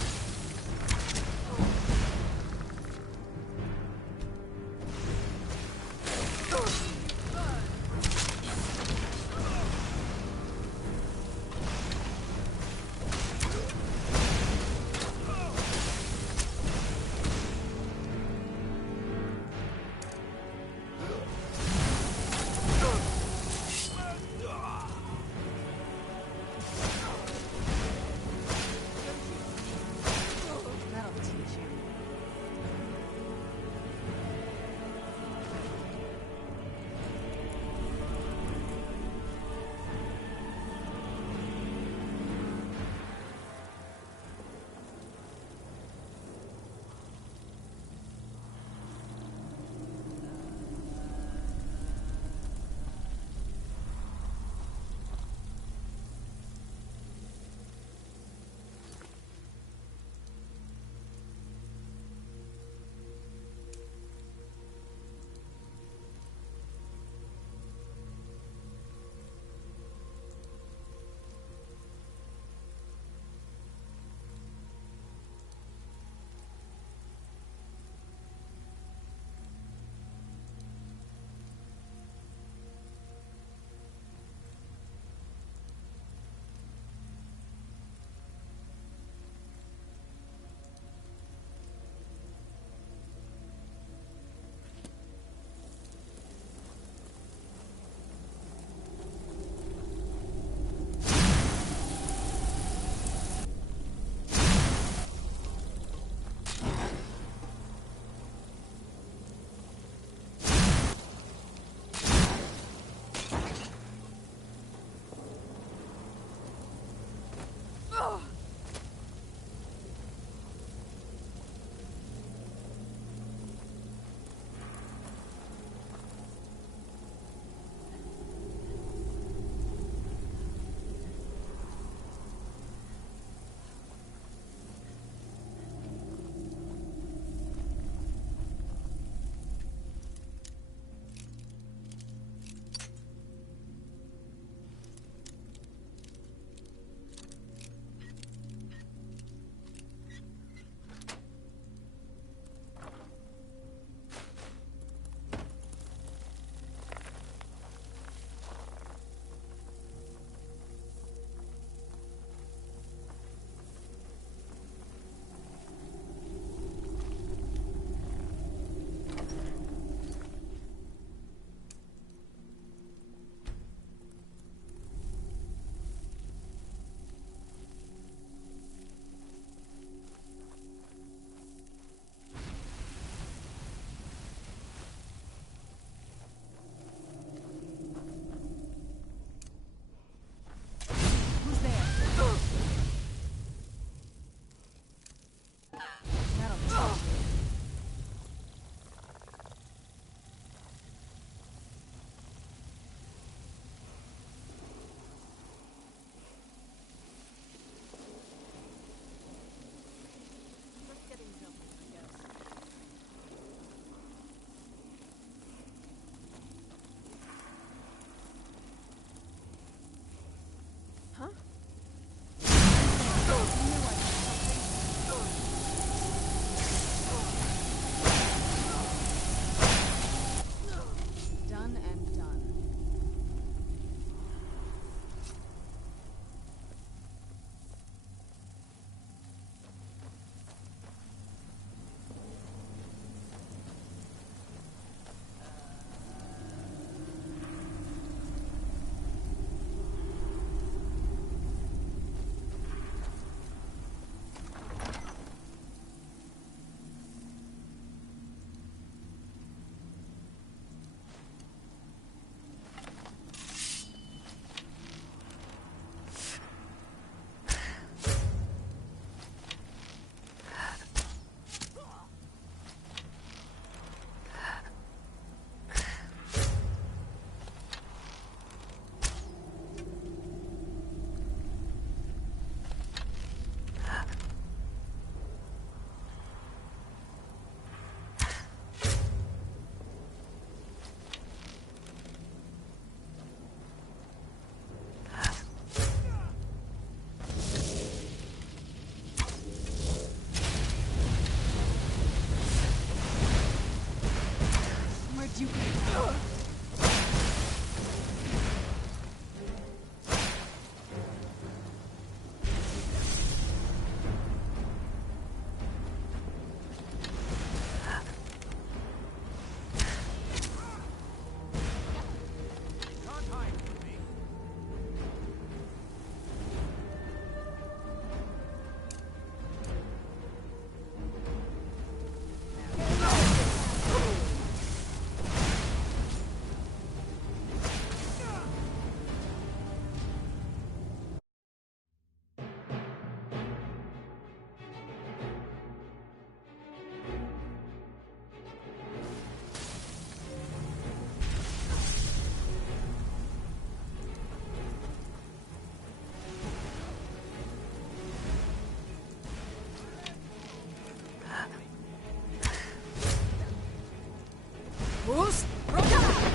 Who's Rogala?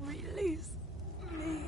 Release me.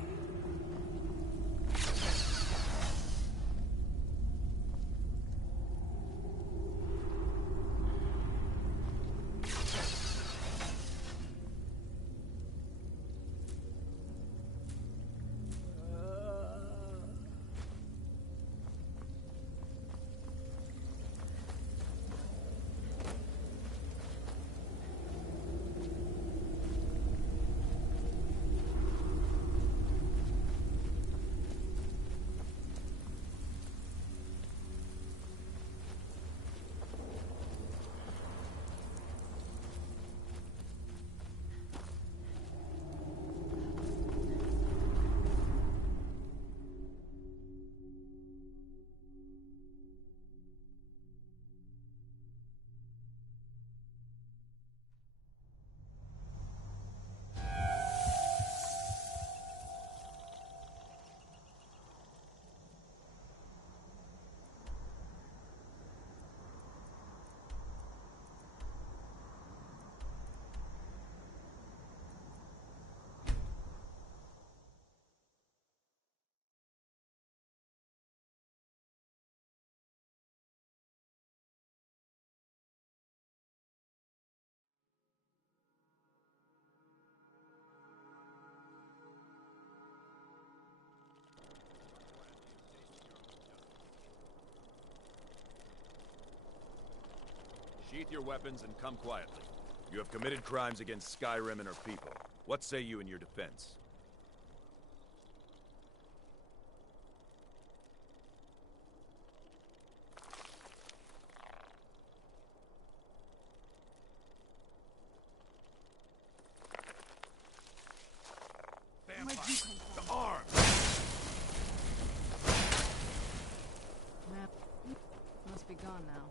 Sheath your weapons and come quietly. You have committed crimes against Skyrim and her people. What say you in your defense? The arm! Map must be gone now.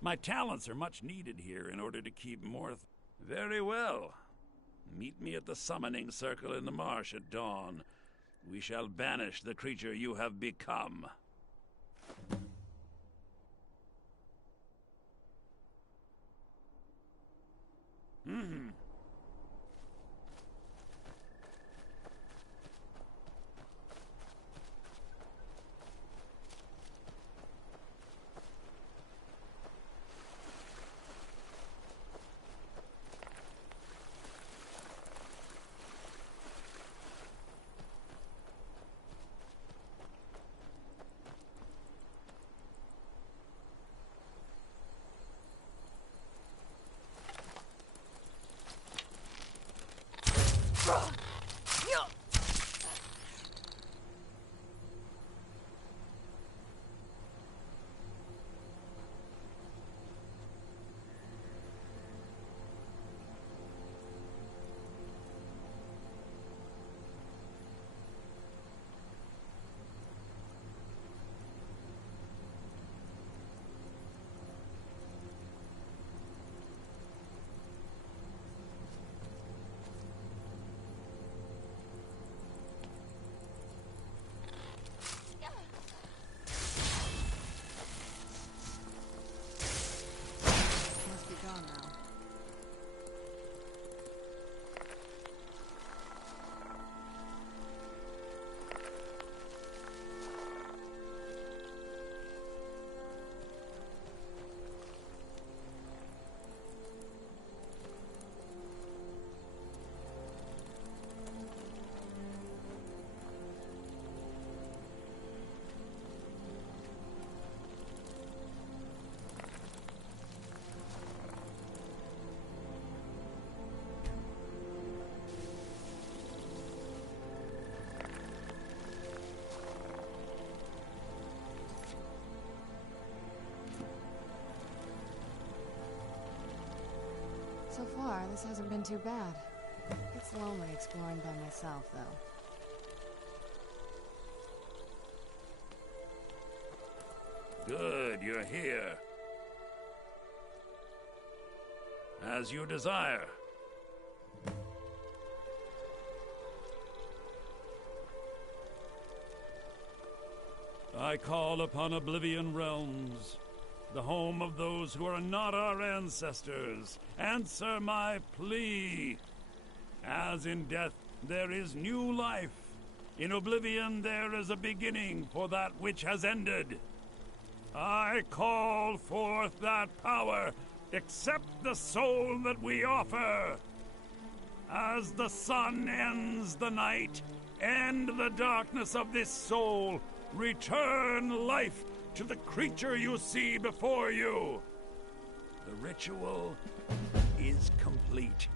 My talents are much needed here in order to keep Morth. Very well. Meet me at the summoning circle in the marsh at dawn. We shall banish the creature you have become. Must be gone now. So far, this hasn't been too bad. It's lonely exploring by myself, though. Good, you're here. As you desire. I call upon Oblivion Realms, the home of those who are not our ancestors. Answer my plea. As in death there is new life, in Oblivion there is a beginning for that which has ended. I call forth that power. Accept the soul that we offer. As the sun ends the night, end the darkness of this soul. Return life to the creature you see before you. The ritual is complete.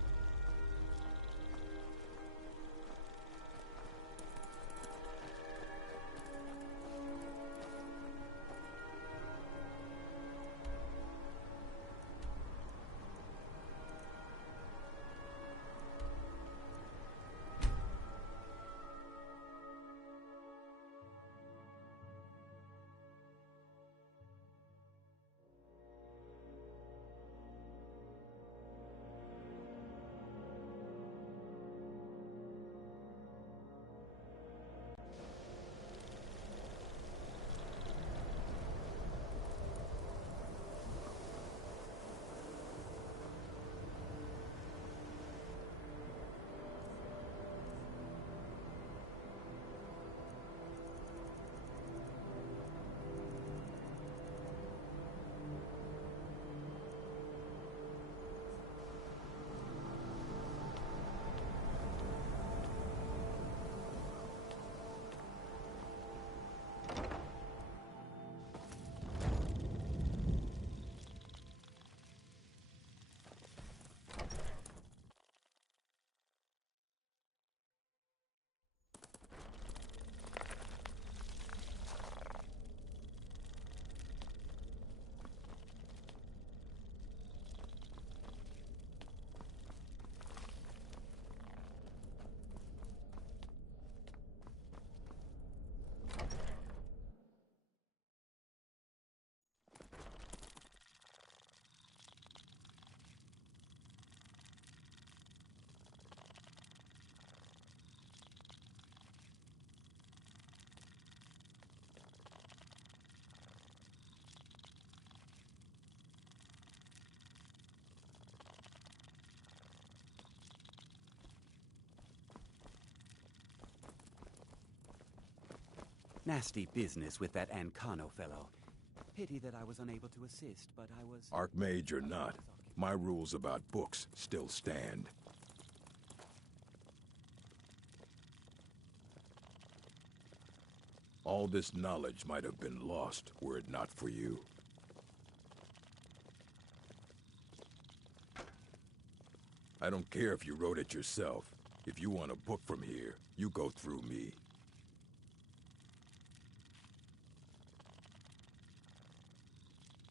Nasty business with that Ancano fellow. Pity that I was unable to assist, but I was... Archmage or not, my rules about books still stand. All this knowledge might have been lost were it not for you. I don't care if you wrote it yourself. If you want a book from here, you go through me.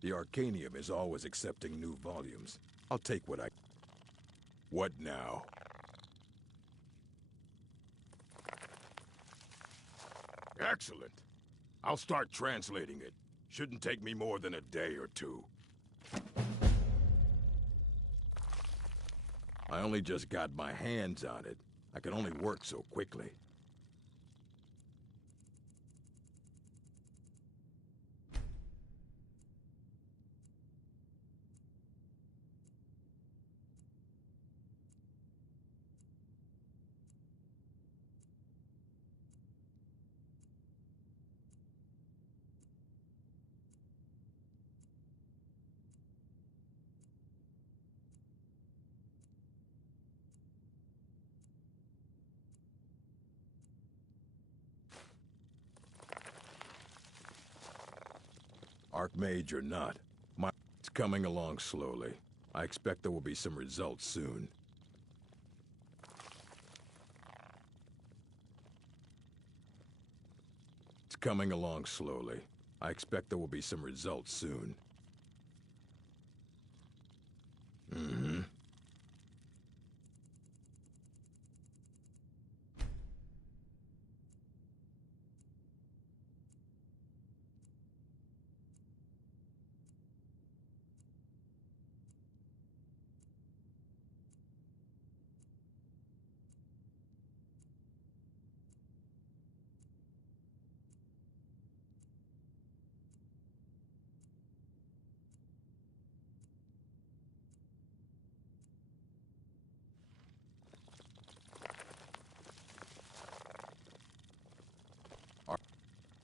The Arcanium is always accepting new volumes. I'll take what I... What now? Excellent. I'll start translating it. Shouldn't take me more than a day or two. I only just got my hands on it. I can only work so quickly. Archmage or not, it's coming along slowly. I expect there will be some results soon. It's coming along slowly. I expect there will be some results soon. Mm-hmm.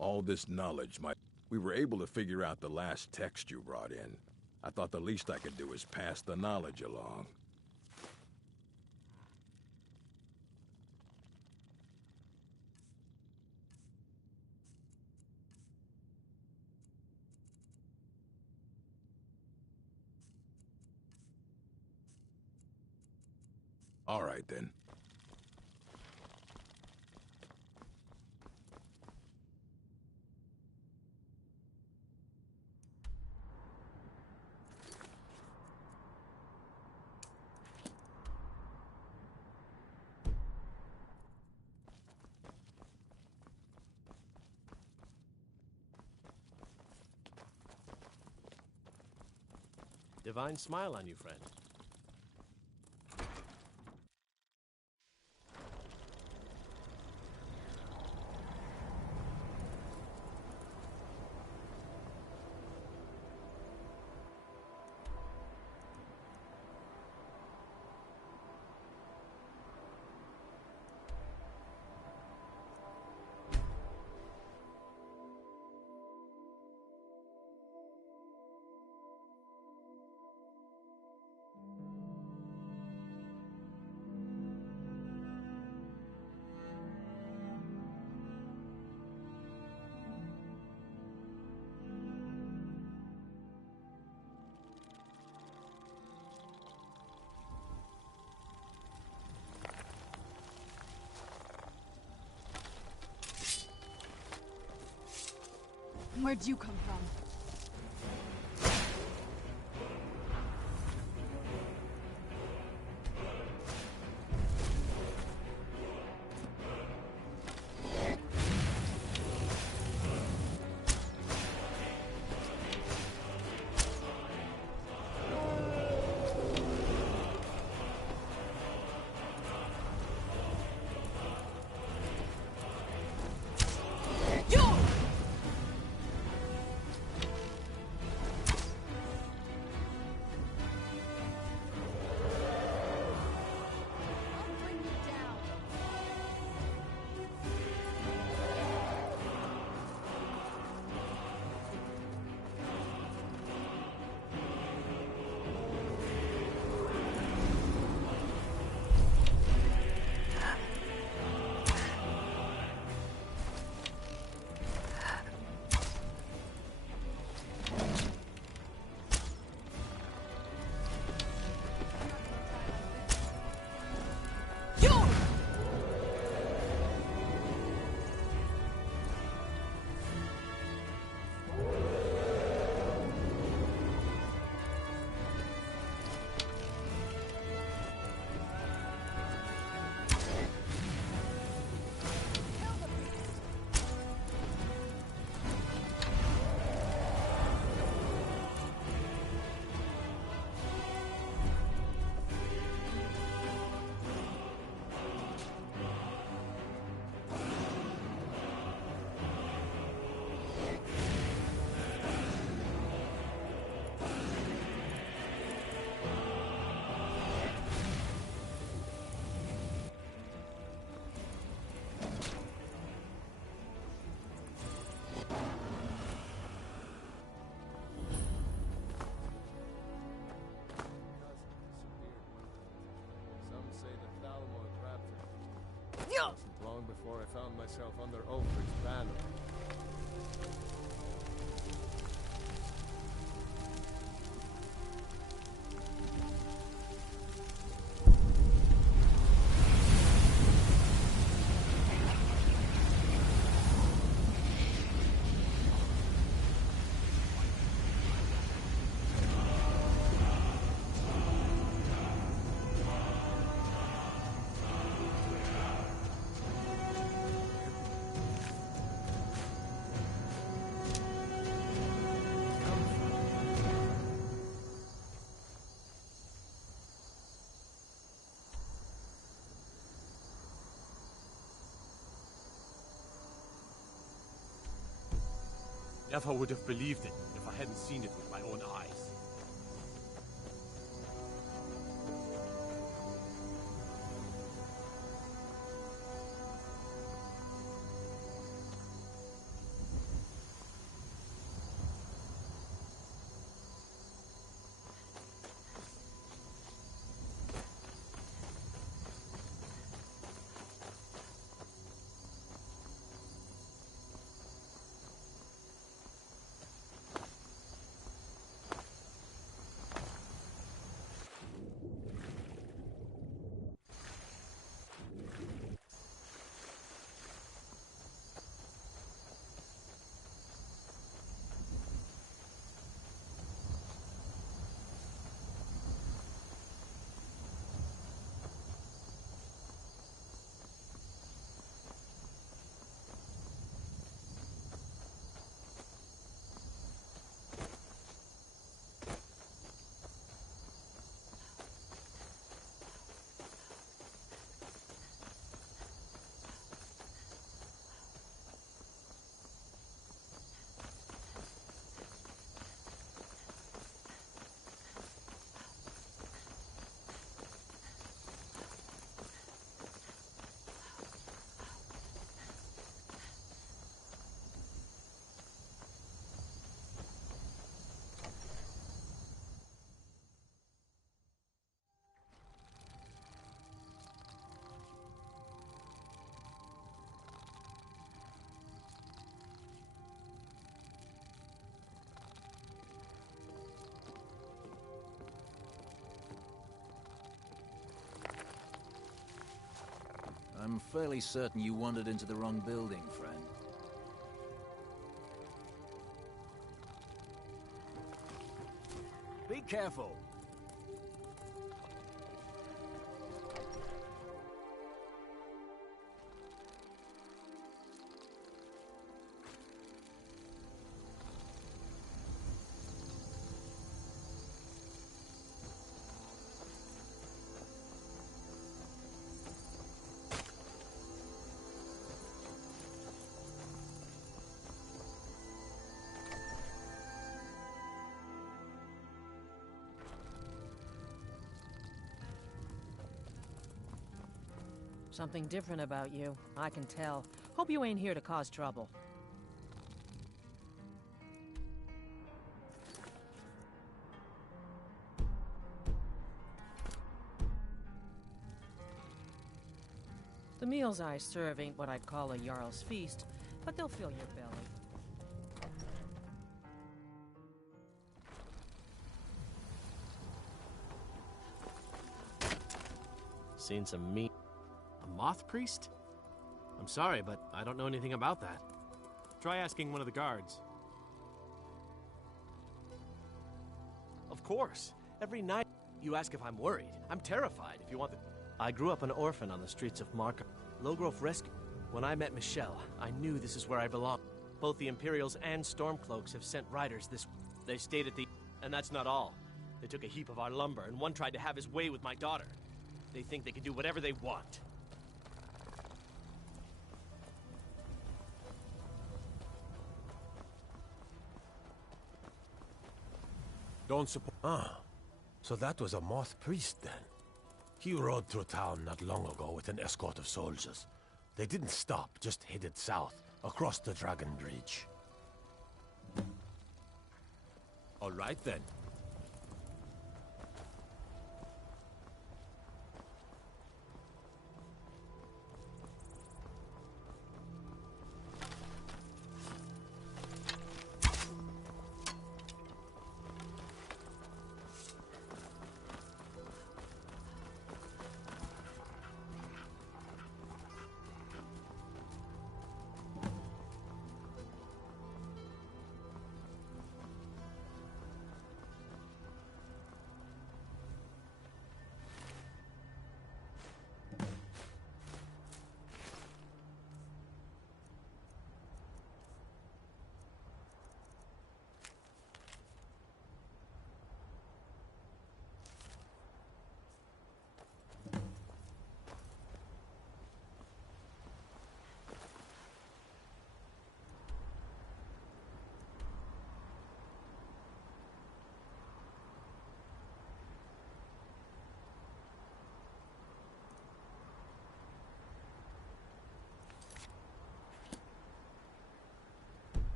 All this knowledge we were able to figure out the last text you brought in. I thought the least I could do is pass the knowledge along. All right, then. Divine smile on you, friend. Where'd you come from? myself under Ulfric's banner. Never would have believed it if I hadn't seen it with my own eyes. I'm fairly certain you wandered into the wrong building, friend. Be careful! Something different about you, I can tell. Hope you ain't here to cause trouble. The meals I serve ain't what I'd call a Jarl's feast, but they'll fill your belly. Seen some meat. A moth priest? I'm sorry, but I don't know anything about that. Try asking one of the guards. Of course. Every night you ask if I'm worried. I'm terrified if you want the... I grew up an orphan on the streets of Markham. Lowgrove Rescue. When I met Michelle, I knew this is where I belong. Both the Imperials and Stormcloaks have sent riders this... They stayed at the... And that's not all. They took a heap of our lumber, and one tried to have his way with my daughter. They think they can do whatever they want. Don't suppose... Ah, so that was a moth priest then. He rode through town not long ago with an escort of soldiers. They didn't stop, just headed south, across the Dragon Bridge. All right then.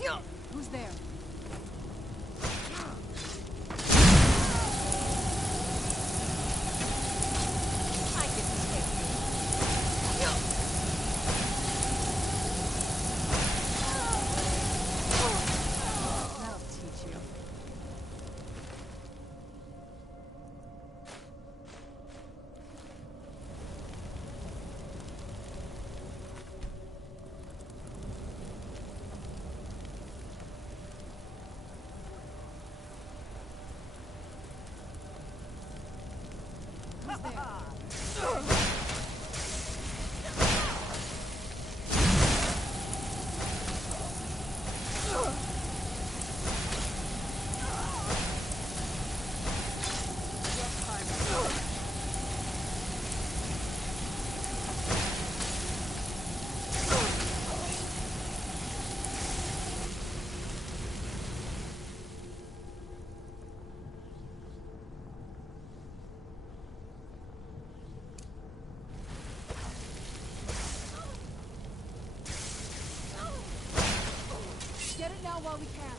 Who's there? I can take That'll teach you. Get it now while we can.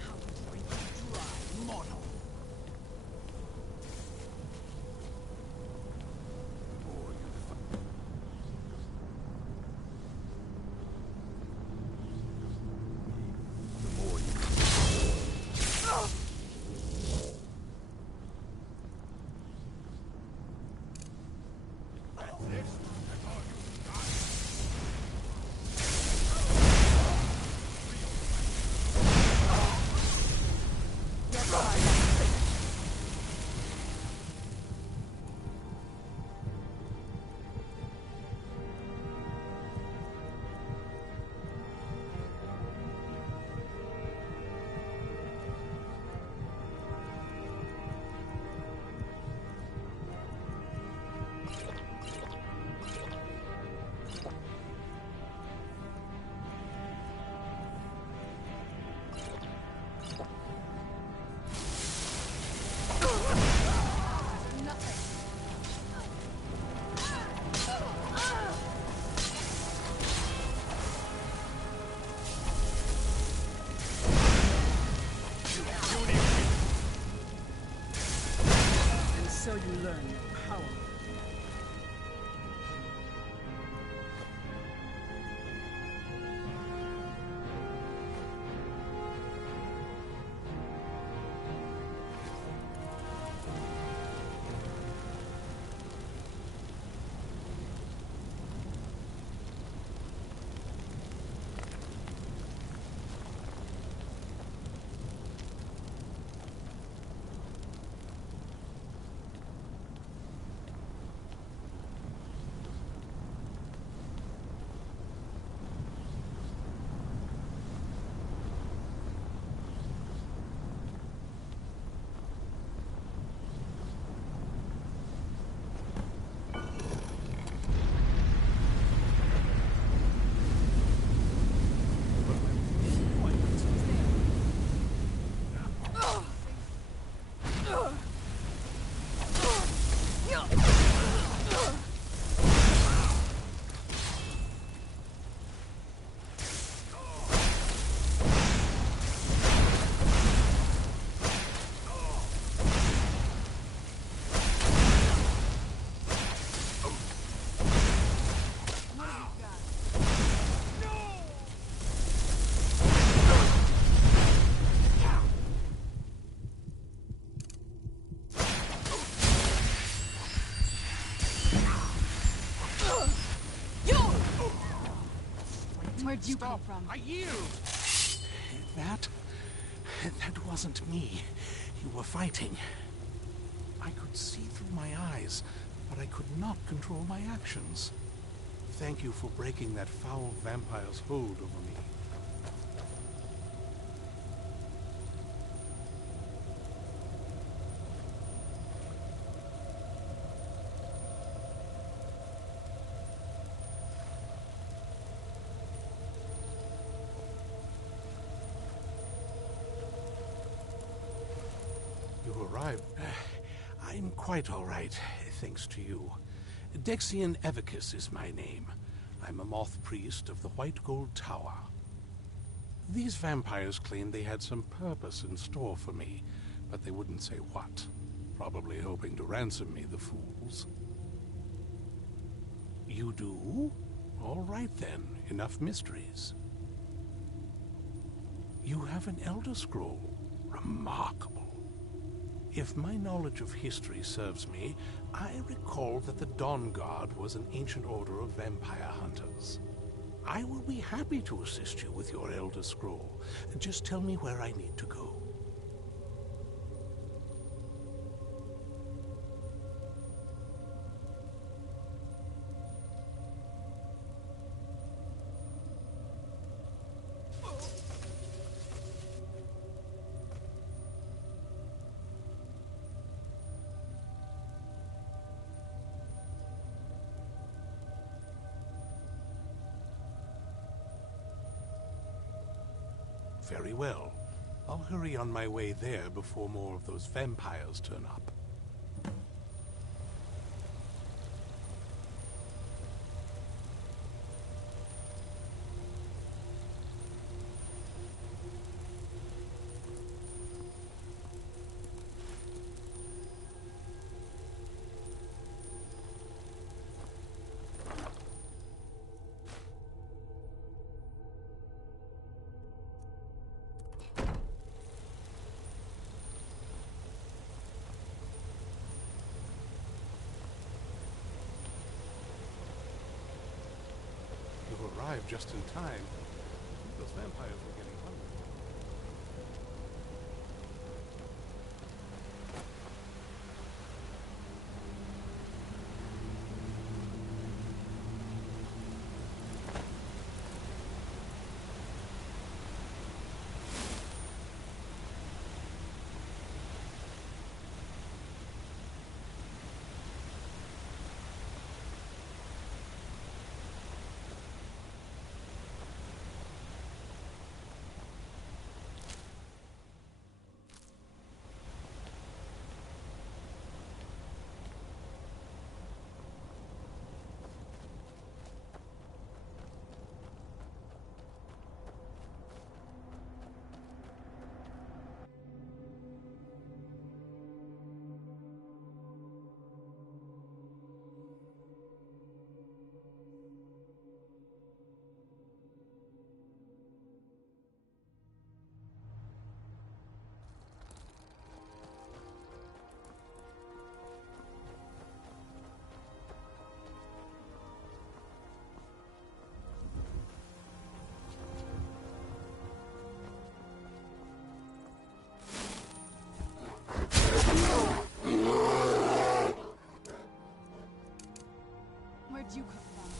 How drink dry, mortal. So you learn your power. Where'd you come from? I yield! That wasn't me. You were fighting. I could see through my eyes, but I could not control my actions. Thank you for breaking that foul vampire's hold over me. You arrived. I'm quite all right, thanks to you. Dexian Evicus is my name. I'm a moth priest of the White Gold Tower. These vampires claimed they had some purpose in store for me, but they wouldn't say what. Probably hoping to ransom me, the fools. You do? All right then, enough mysteries. You have an Elder Scroll. Remarkable. If my knowledge of history serves me, I recall that the Dawn Guard was an ancient order of vampire hunters. I will be happy to assist you with your Elder Scroll. Just tell me where I need to go. Very well. I'll hurry on my way there before more of those vampires turn up. Arrived just in time. Those vampires were getting hungry. Where'd you come from?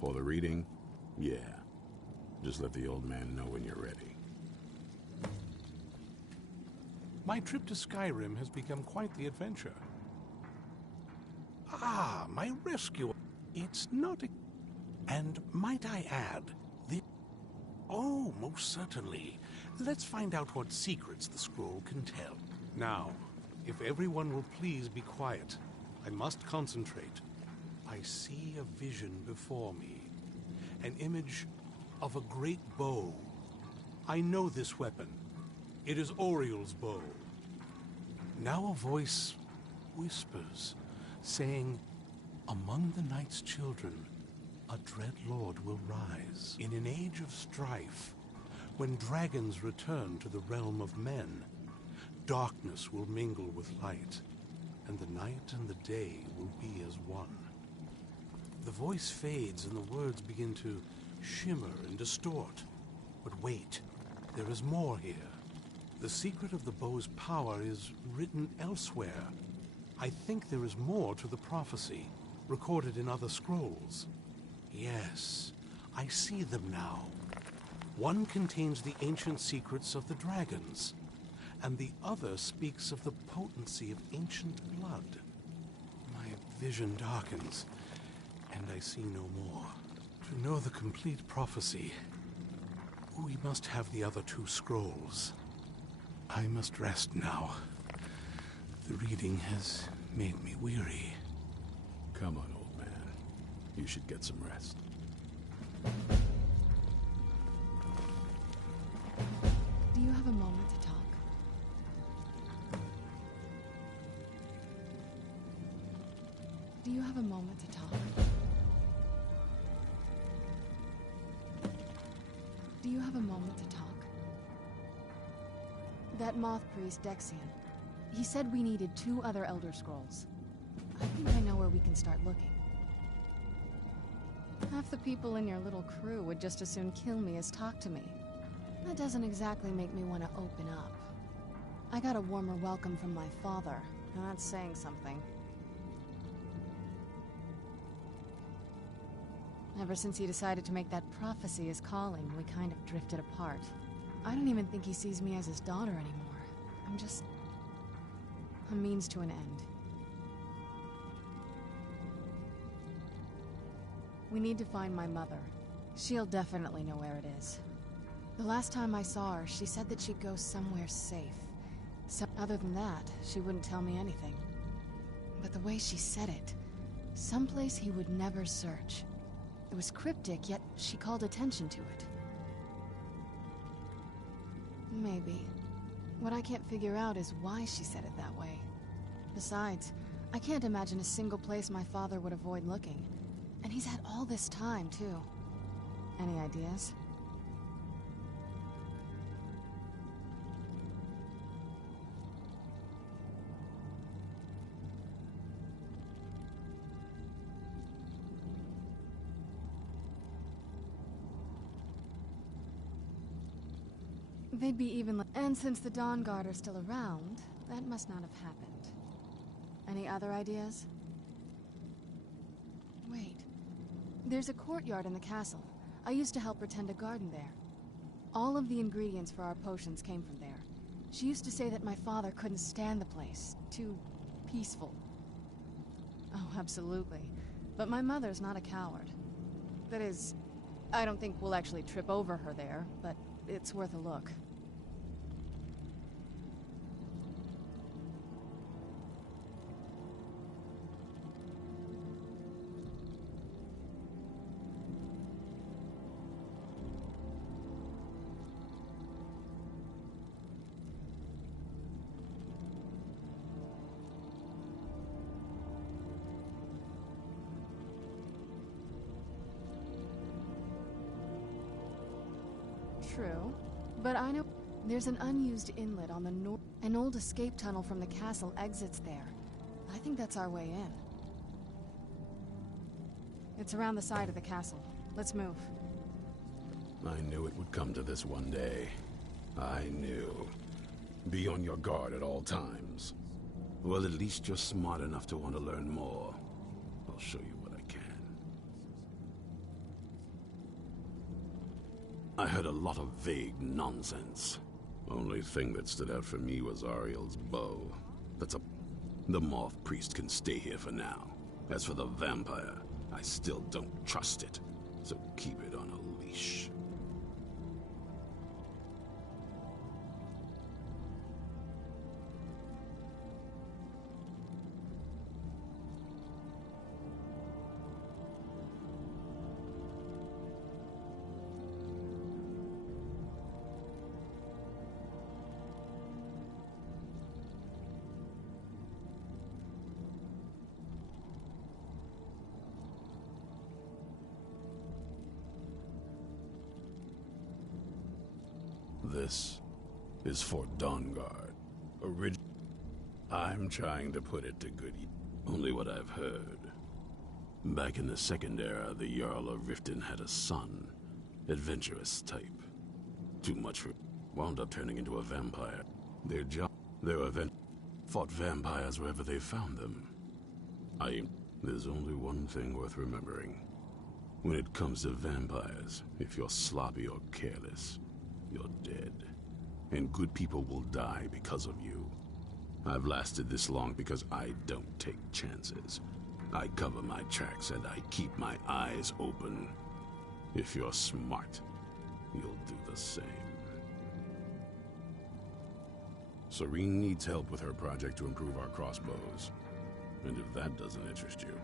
For the reading? Yeah. Just let the old man know when you're ready. My trip to Skyrim has become quite the adventure. Ah, my rescue. It's not a... And might I add, Oh, most certainly. Let's find out what secrets the scroll can tell. Now, if everyone will please be quiet, I must concentrate. I see a vision before me. An image of a great bow. I know this weapon. It is Oriel's bow. Now a voice whispers, saying, "Among the night's children, a dread lord will rise. In an age of strife, when dragons return to the realm of men, darkness will mingle with light, and the night and the day will be as one." The voice fades and the words begin to shimmer and distort. But wait, there is more here. The secret of the bow's power is written elsewhere. I think there is more to the prophecy, recorded in other scrolls. Yes, I see them now. One contains the ancient secrets of the dragons, and the other speaks of the potency of ancient blood. My vision darkens, and I see no more. To know the complete prophecy, we must have the other two scrolls. I must rest now. The reading has made me weary. Come on, old man. You should get some rest. Do you have a moment to talk? Do you have a moment to talk? Do you have a moment to talk? That moth priest, Dexian, he said we needed 2 other Elder Scrolls. I think I know where we can start looking. Half the people in your little crew would just as soon kill me as talk to me. That doesn't exactly make me want to open up. I got a warmer welcome from my father, and that's saying something. Ever since he decided to make that prophecy his calling, we kind of drifted apart. I don't even think he sees me as his daughter anymore. I'm just a means to an end. We need to find my mother. She'll definitely know where it is. The last time I saw her, she said that she'd go somewhere safe. So, other than that, she wouldn't tell me anything. But the way she said it, someplace he would never search. It was cryptic, yet she called attention to it. Maybe. What I can't figure out is why she said it that way. Besides, I can't imagine a single place my father would avoid looking. And he's had all this time, too. Any ideas? They'd be even and since the Dawn Guard are still around, that must not have happened. Any other ideas? Wait. There's a courtyard in the castle. I used to help her tend a garden there. All of the ingredients for our potions came from there. She used to say that my father couldn't stand the place. Too peaceful. Oh, absolutely. But my mother's not a coward. That is, I don't think we'll actually trip over her there, but it's worth a look. True, but I know there's an unused inlet on the north. An old escape tunnel from the castle exits there. I think that's our way in. It's around the side of the castle. Let's move. I knew it would come to this one day. I knew. Be on your guard at all times. Well, at least you're smart enough to want to learn more. I'll show you what I can. I heard a lot of vague nonsense. Only thing that stood out for me was Ariel's bow. The Moth Priest can stay here for now. As for the vampire, I still don't trust it. So keep it on a leash. This is Fort Dawnguard. I'm trying to put it to good use. Only what I've heard. Back in the Second Era, the Jarl of Riften had a son. Adventurous type. Too much for... Wound up turning into a vampire. Their event... Fought vampires wherever they found them. There's only one thing worth remembering. When it comes to vampires, if you're sloppy or careless, you're dead. And good people will die because of you. I've lasted this long because I don't take chances. I cover my tracks and I keep my eyes open. If you're smart, you'll do the same. Serene needs help with her project to improve our crossbows. And if that doesn't interest you,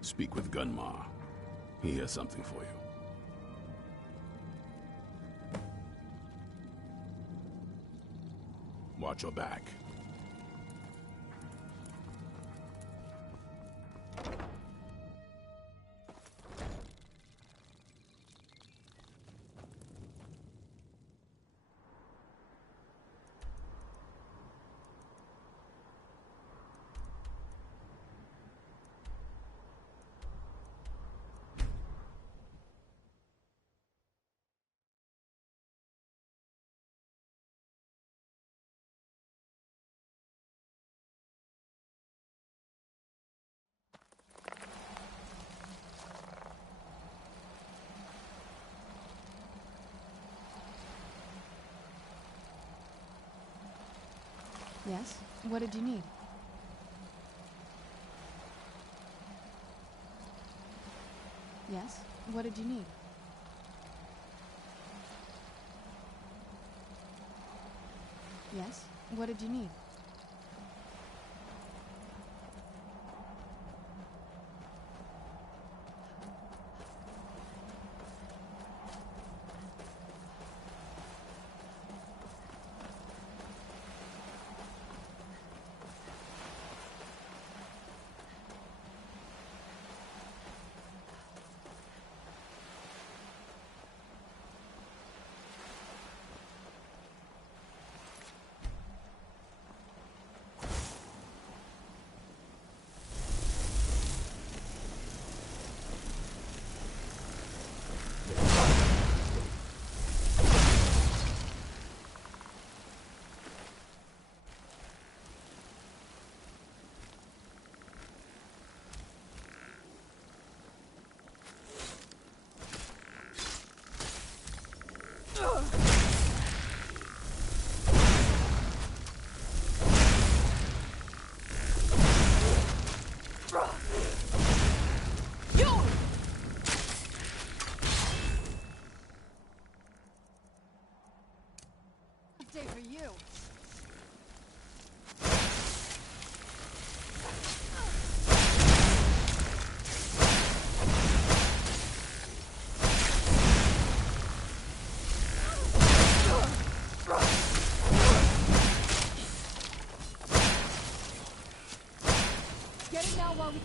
speak with Gunmar. He has something for you. Watch your back. Yes? What did you need? Yes? What did you need? Yes? What did you need? Day for you. Get it now while we can.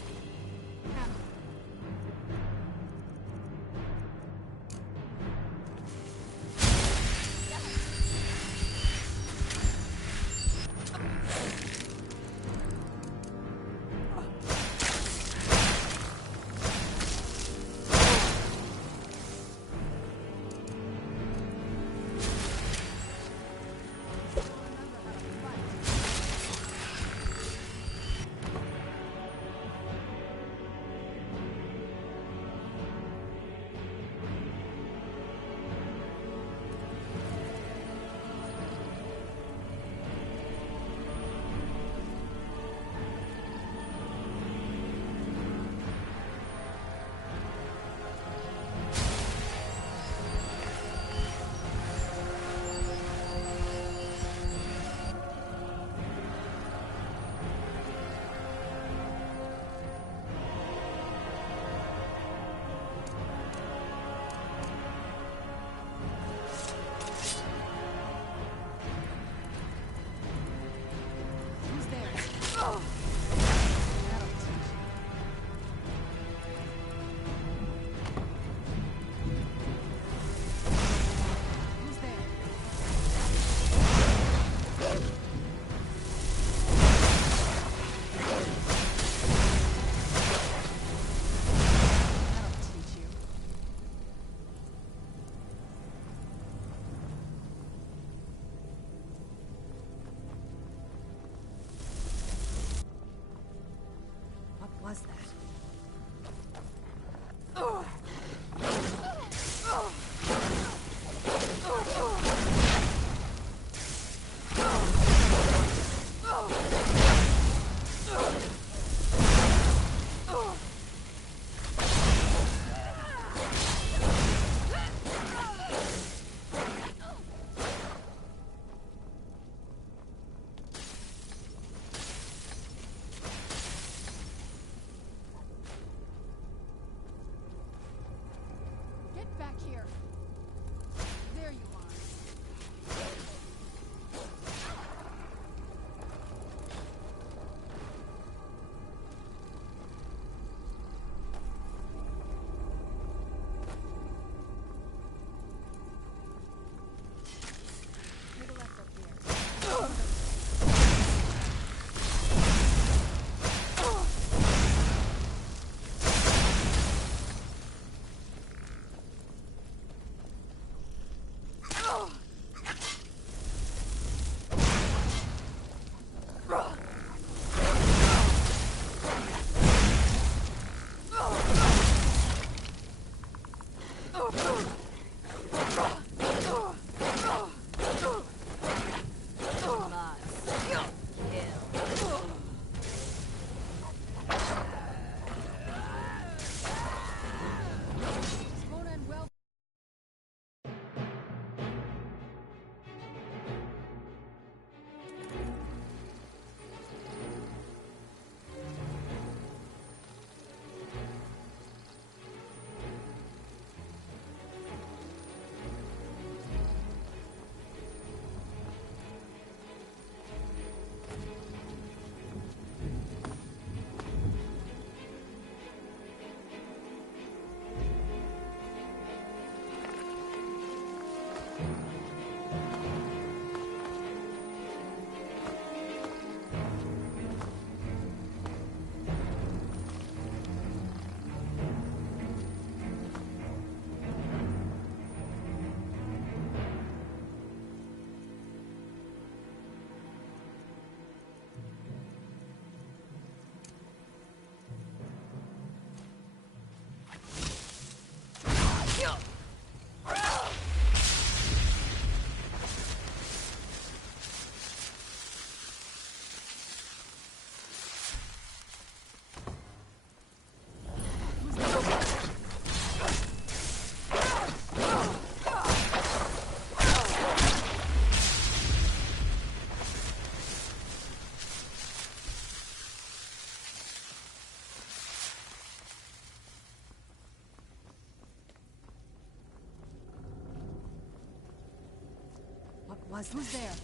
Who's there?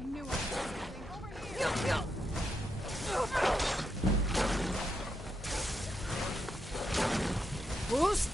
I knew I was something. Over here! Boost!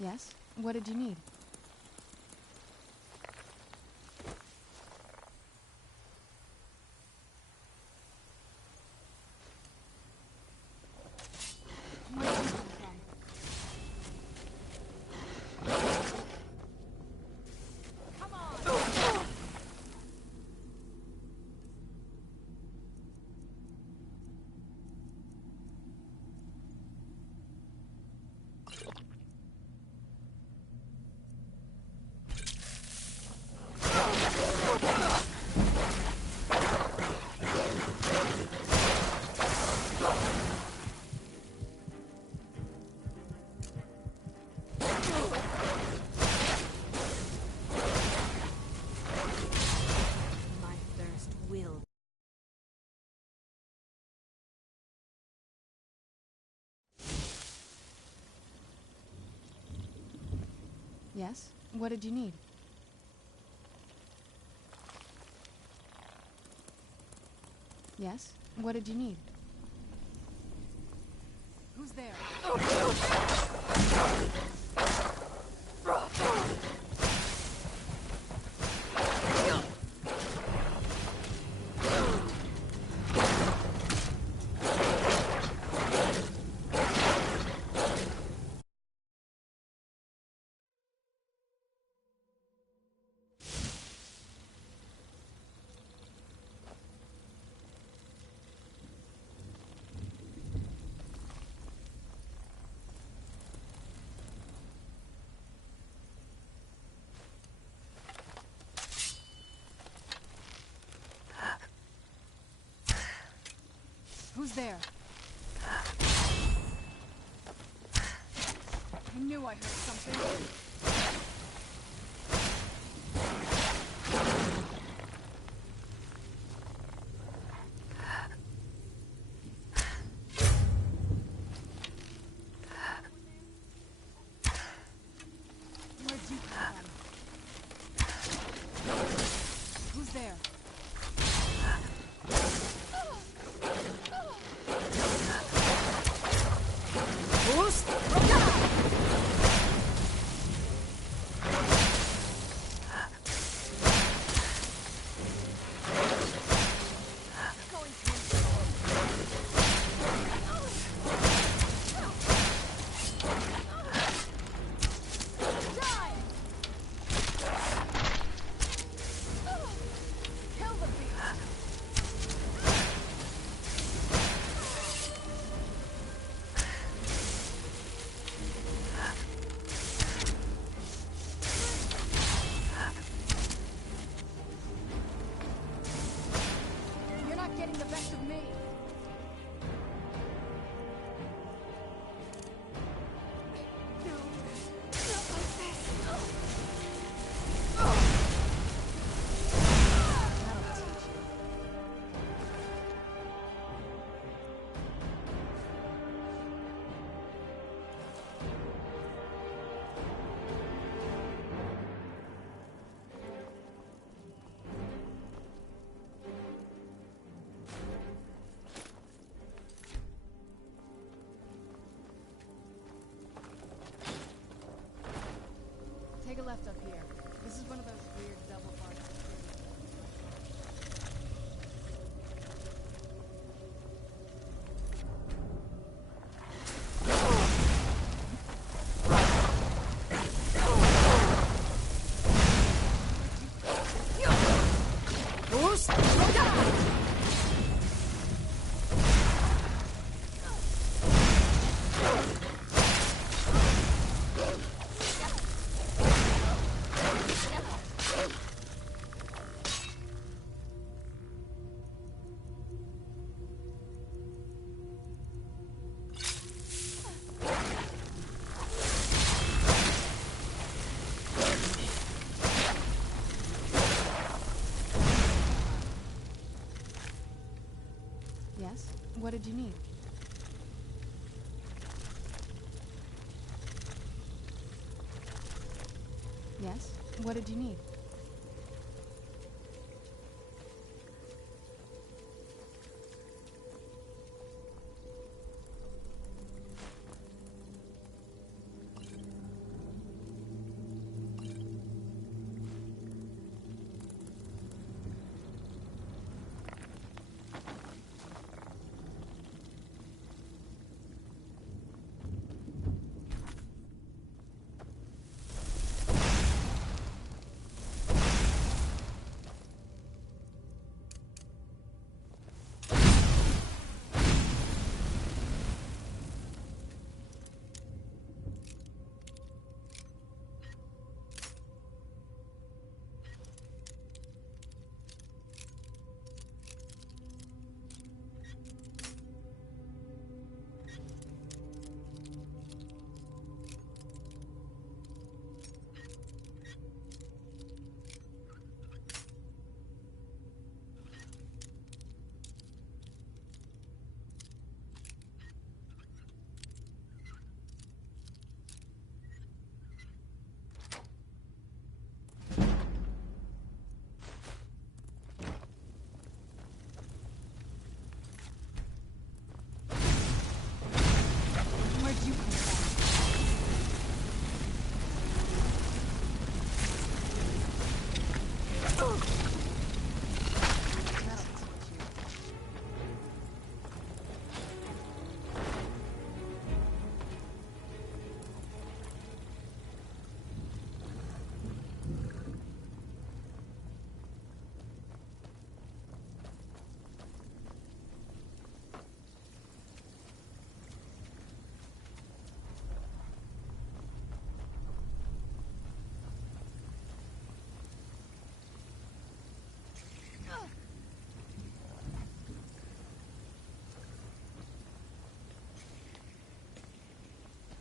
Yes? What did you need? Yes? What did you need? Yes? What did you need? Who's there? Who's there? I knew I heard something. Where'd you come from? Who's there? Boost! What did you need? Yes? What did you need?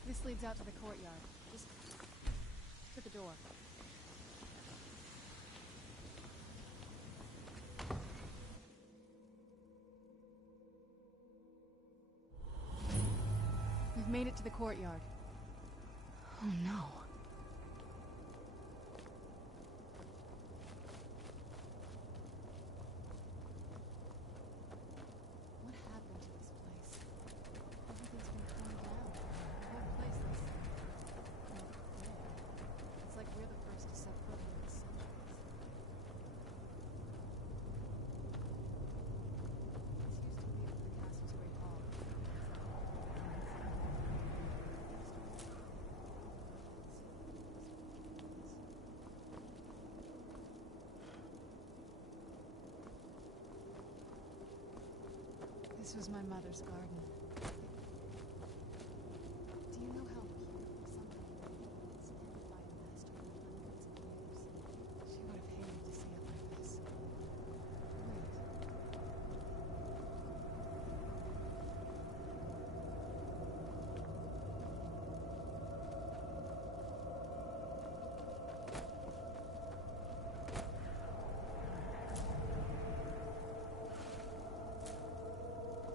This leads out to the courtyard. Just to the door. We've made it to the courtyard. Oh no. What happened to this place? Everything's been torn down. The whole place looks dead. It's like we're the first to set foot here in centuries. This used to be the castle's great hall. This was my mother's garden. Do you know how pure something was tended by the master for hundreds of years? She would have hated to see it like this. Wait.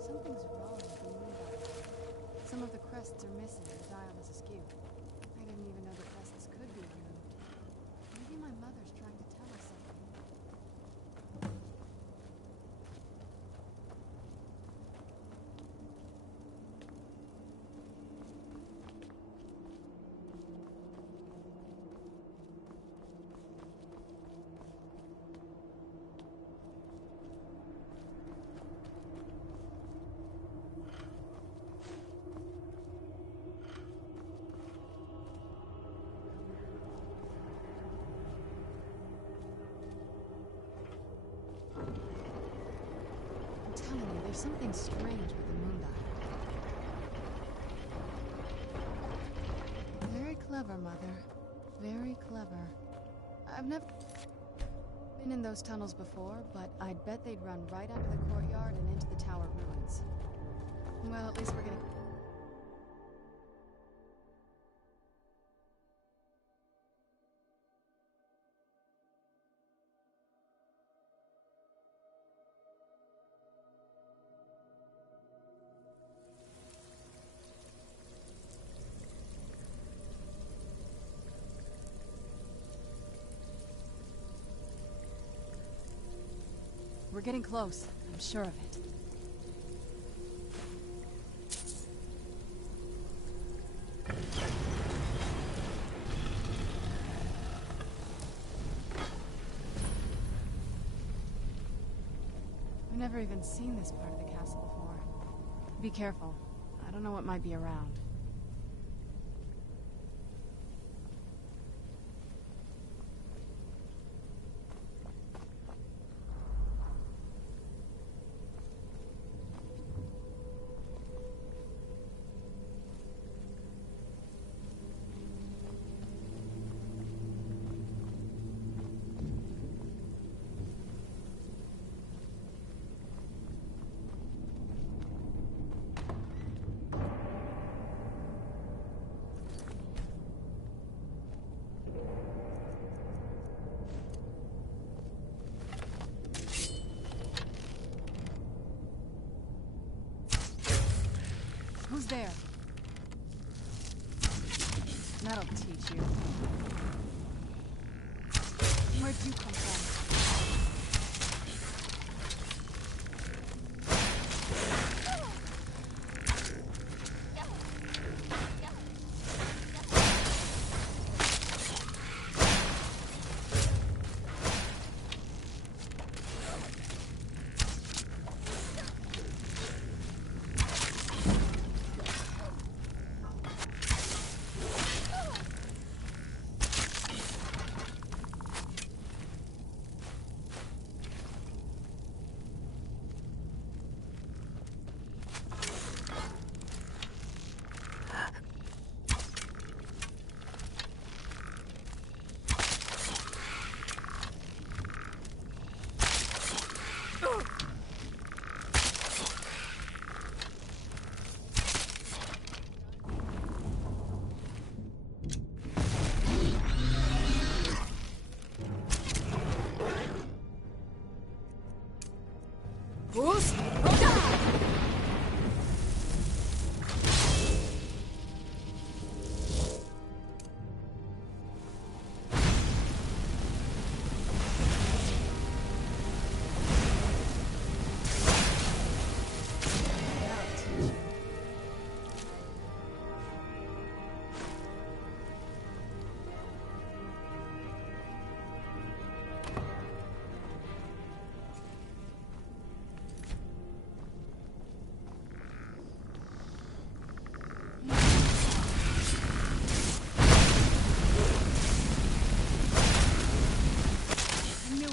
Something's wrong with the moon dial. Some of the crests are missing and the dial is askew. I didn't even know the crests could be removed. Maybe my mother's trying to tell us something. I'm telling you, there's something strange with the moon dial. Very clever, Mother. Very clever. I've never been in those tunnels before, but I'd bet they'd run right under the courtyard and into the tower ruins. Well, at least we're gonna... We're getting close. I'm sure of it. I've never even seen this part of the castle before. Be careful. I don't know what might be around. Who's there? That'll teach you. Where'd you come from? Who's?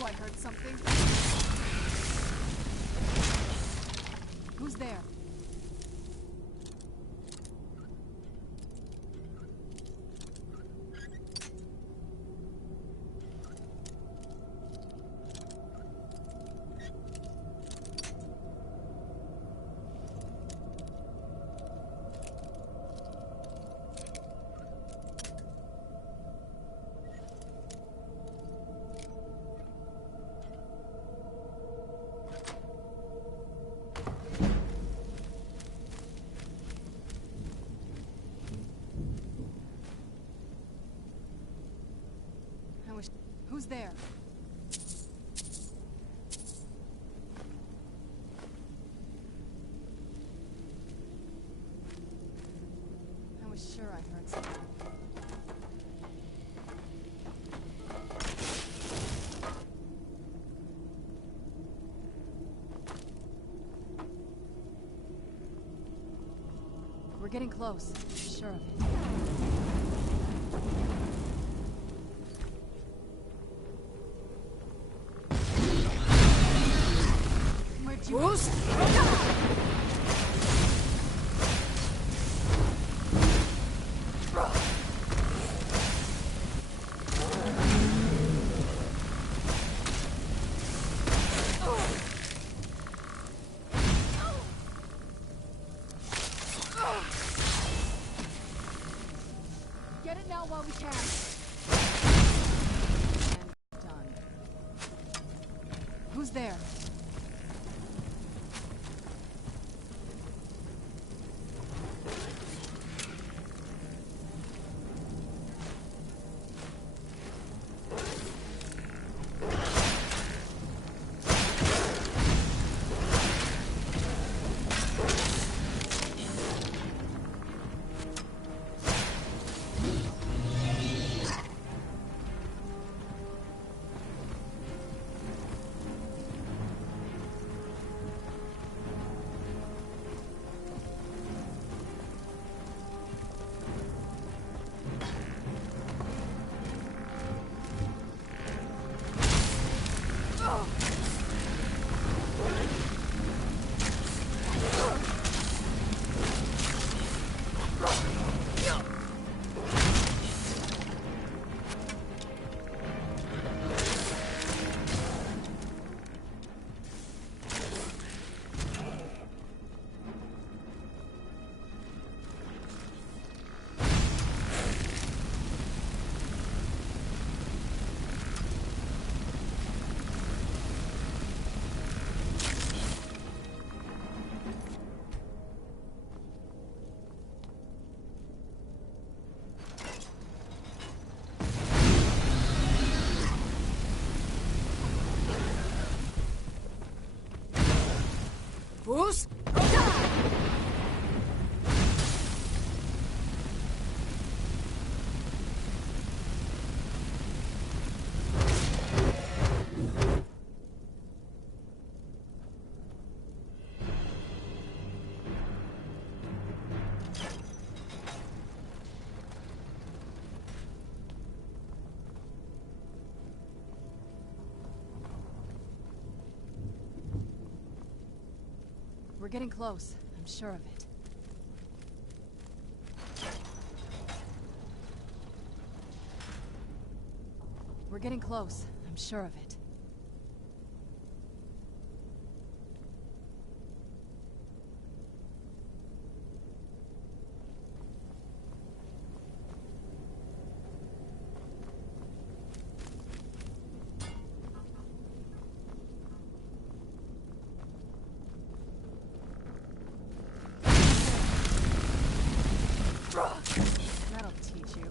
I heard something. Who's there? Who's there? I was sure I heard something. We're getting close. Sure of it. Who's? Get it now while we can. And done. Who's there? We're getting close. I'm sure of it. We're getting close. I'm sure of it. That'll teach you.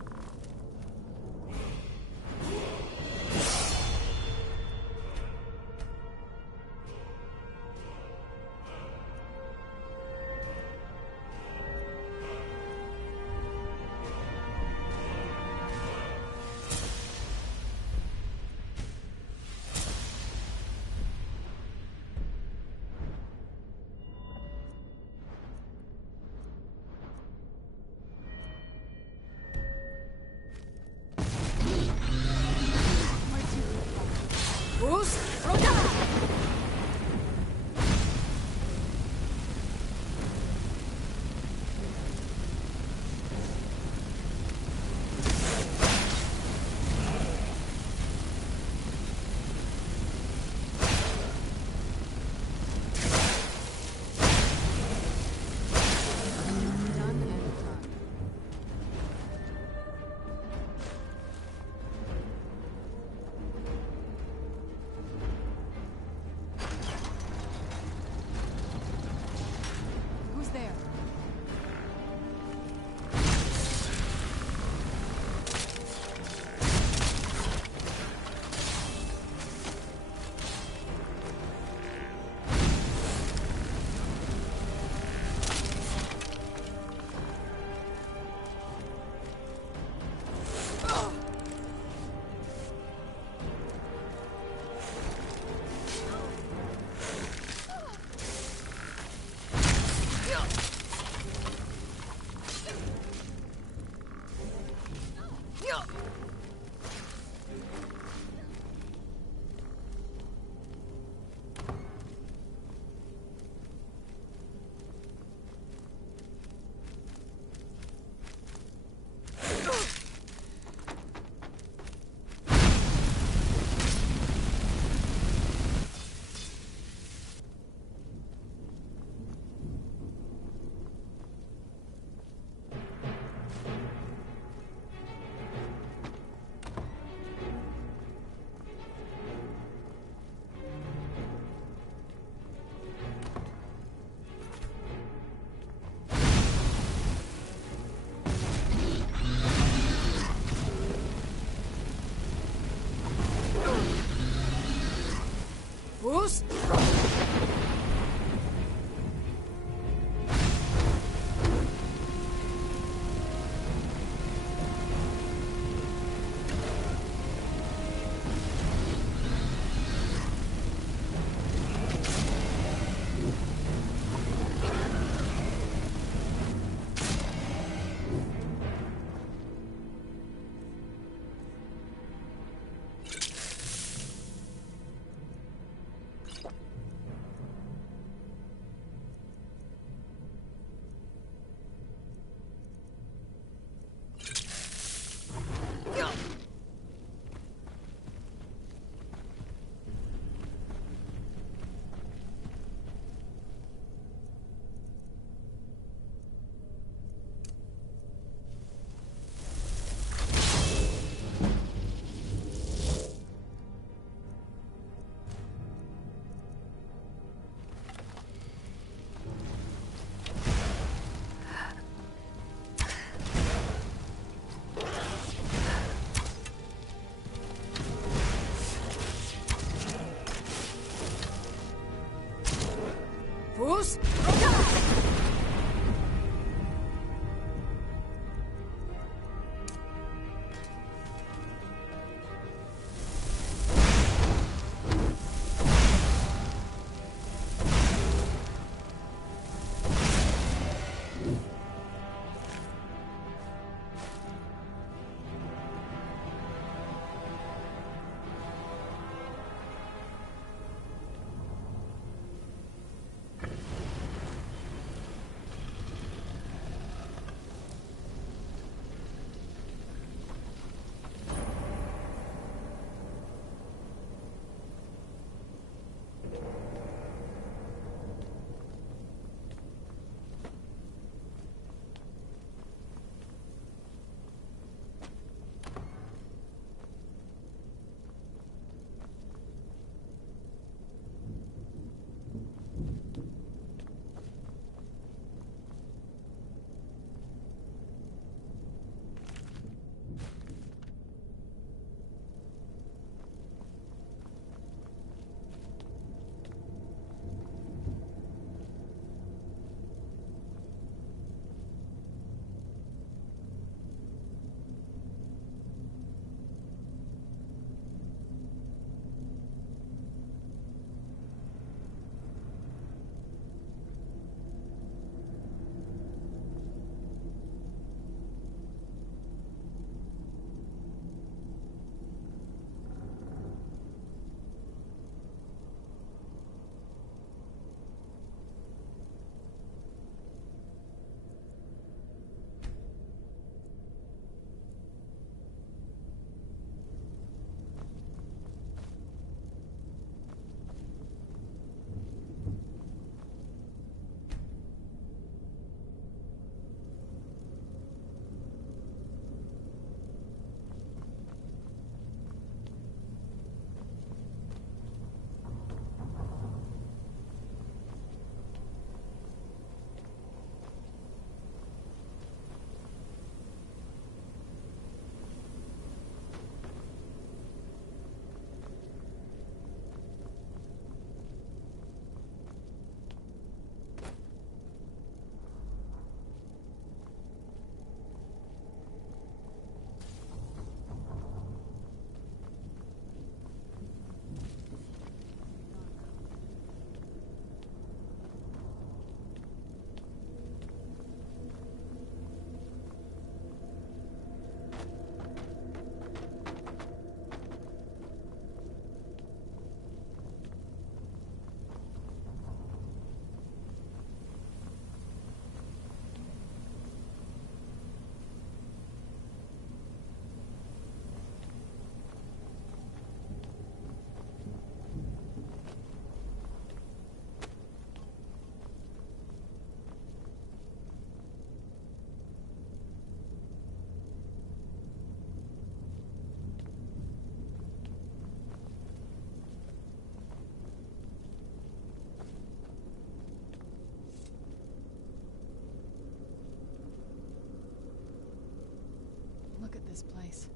at this place.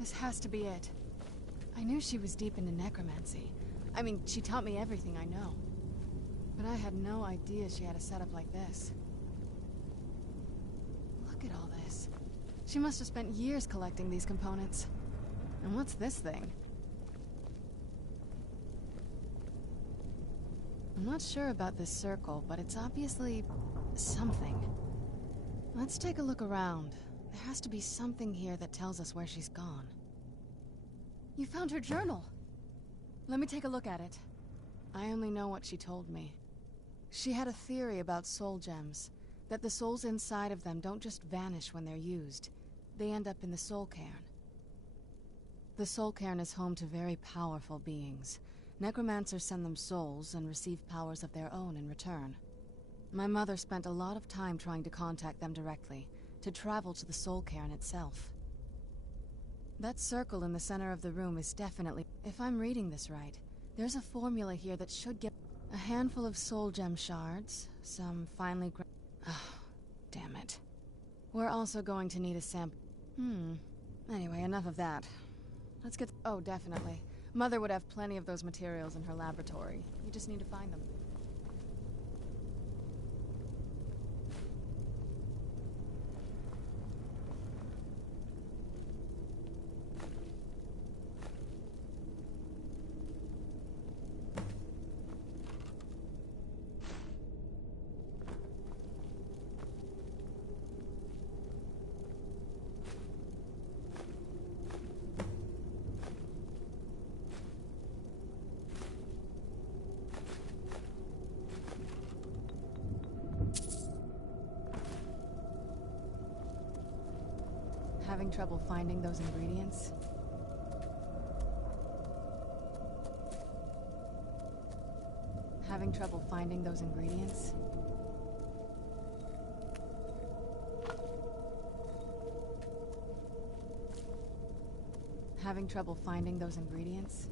This has to be it. I knew she was deep into necromancy. I mean, she taught me everything I know. But I had no idea she had a setup like this. Look at all this. She must have spent years collecting these components. And what's this thing? I'm not sure about this circle, but it's obviously something. Let's take a look around. There has to be something here that tells us where she's gone. You found her journal! Let me take a look at it. I only know what she told me. She had a theory about soul gems, that the souls inside of them don't just vanish when they're used. They end up in the soul cairn. The soul cairn is home to very powerful beings. Necromancers send them souls and receive powers of their own in return. My mother spent a lot of time trying to contact them directly, to travel to the soul cairn itself. That circle in the center of the room is definitely... If I'm reading this right, there's a formula here that should get... A handful of soul gem shards, some finely damn it. We're also going to need a sample... Anyway, enough of that. Let's get... Oh, definitely. Mother would have plenty of those materials in her laboratory. You just need to find them. Having trouble finding those ingredients? Having trouble finding those ingredients? Having trouble finding those ingredients?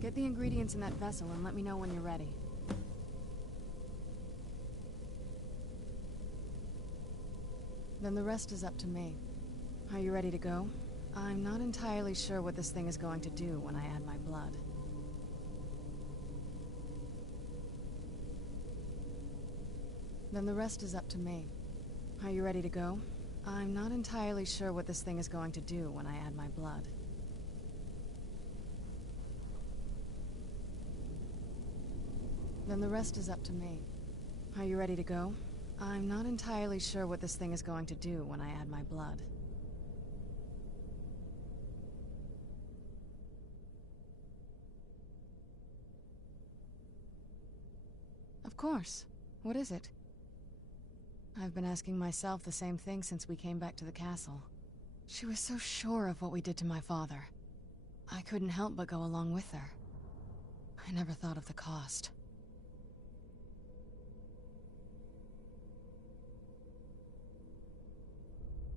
Get the ingredients in that vessel and let me know when you're ready. Then the rest is up to me. Are you ready to go? I'm not entirely sure what this thing is going to do when I add my blood. Then the rest is up to me. Are you ready to go? I'm not entirely sure what this thing is going to do when I add my blood. Then the rest is up to me. Are you ready to go? I'm not entirely sure what this thing is going to do when I add my blood. Of course. What is it? I've been asking myself the same thing since we came back to the castle. She was so sure of what we did to my father. I couldn't help but go along with her. I never thought of the cost.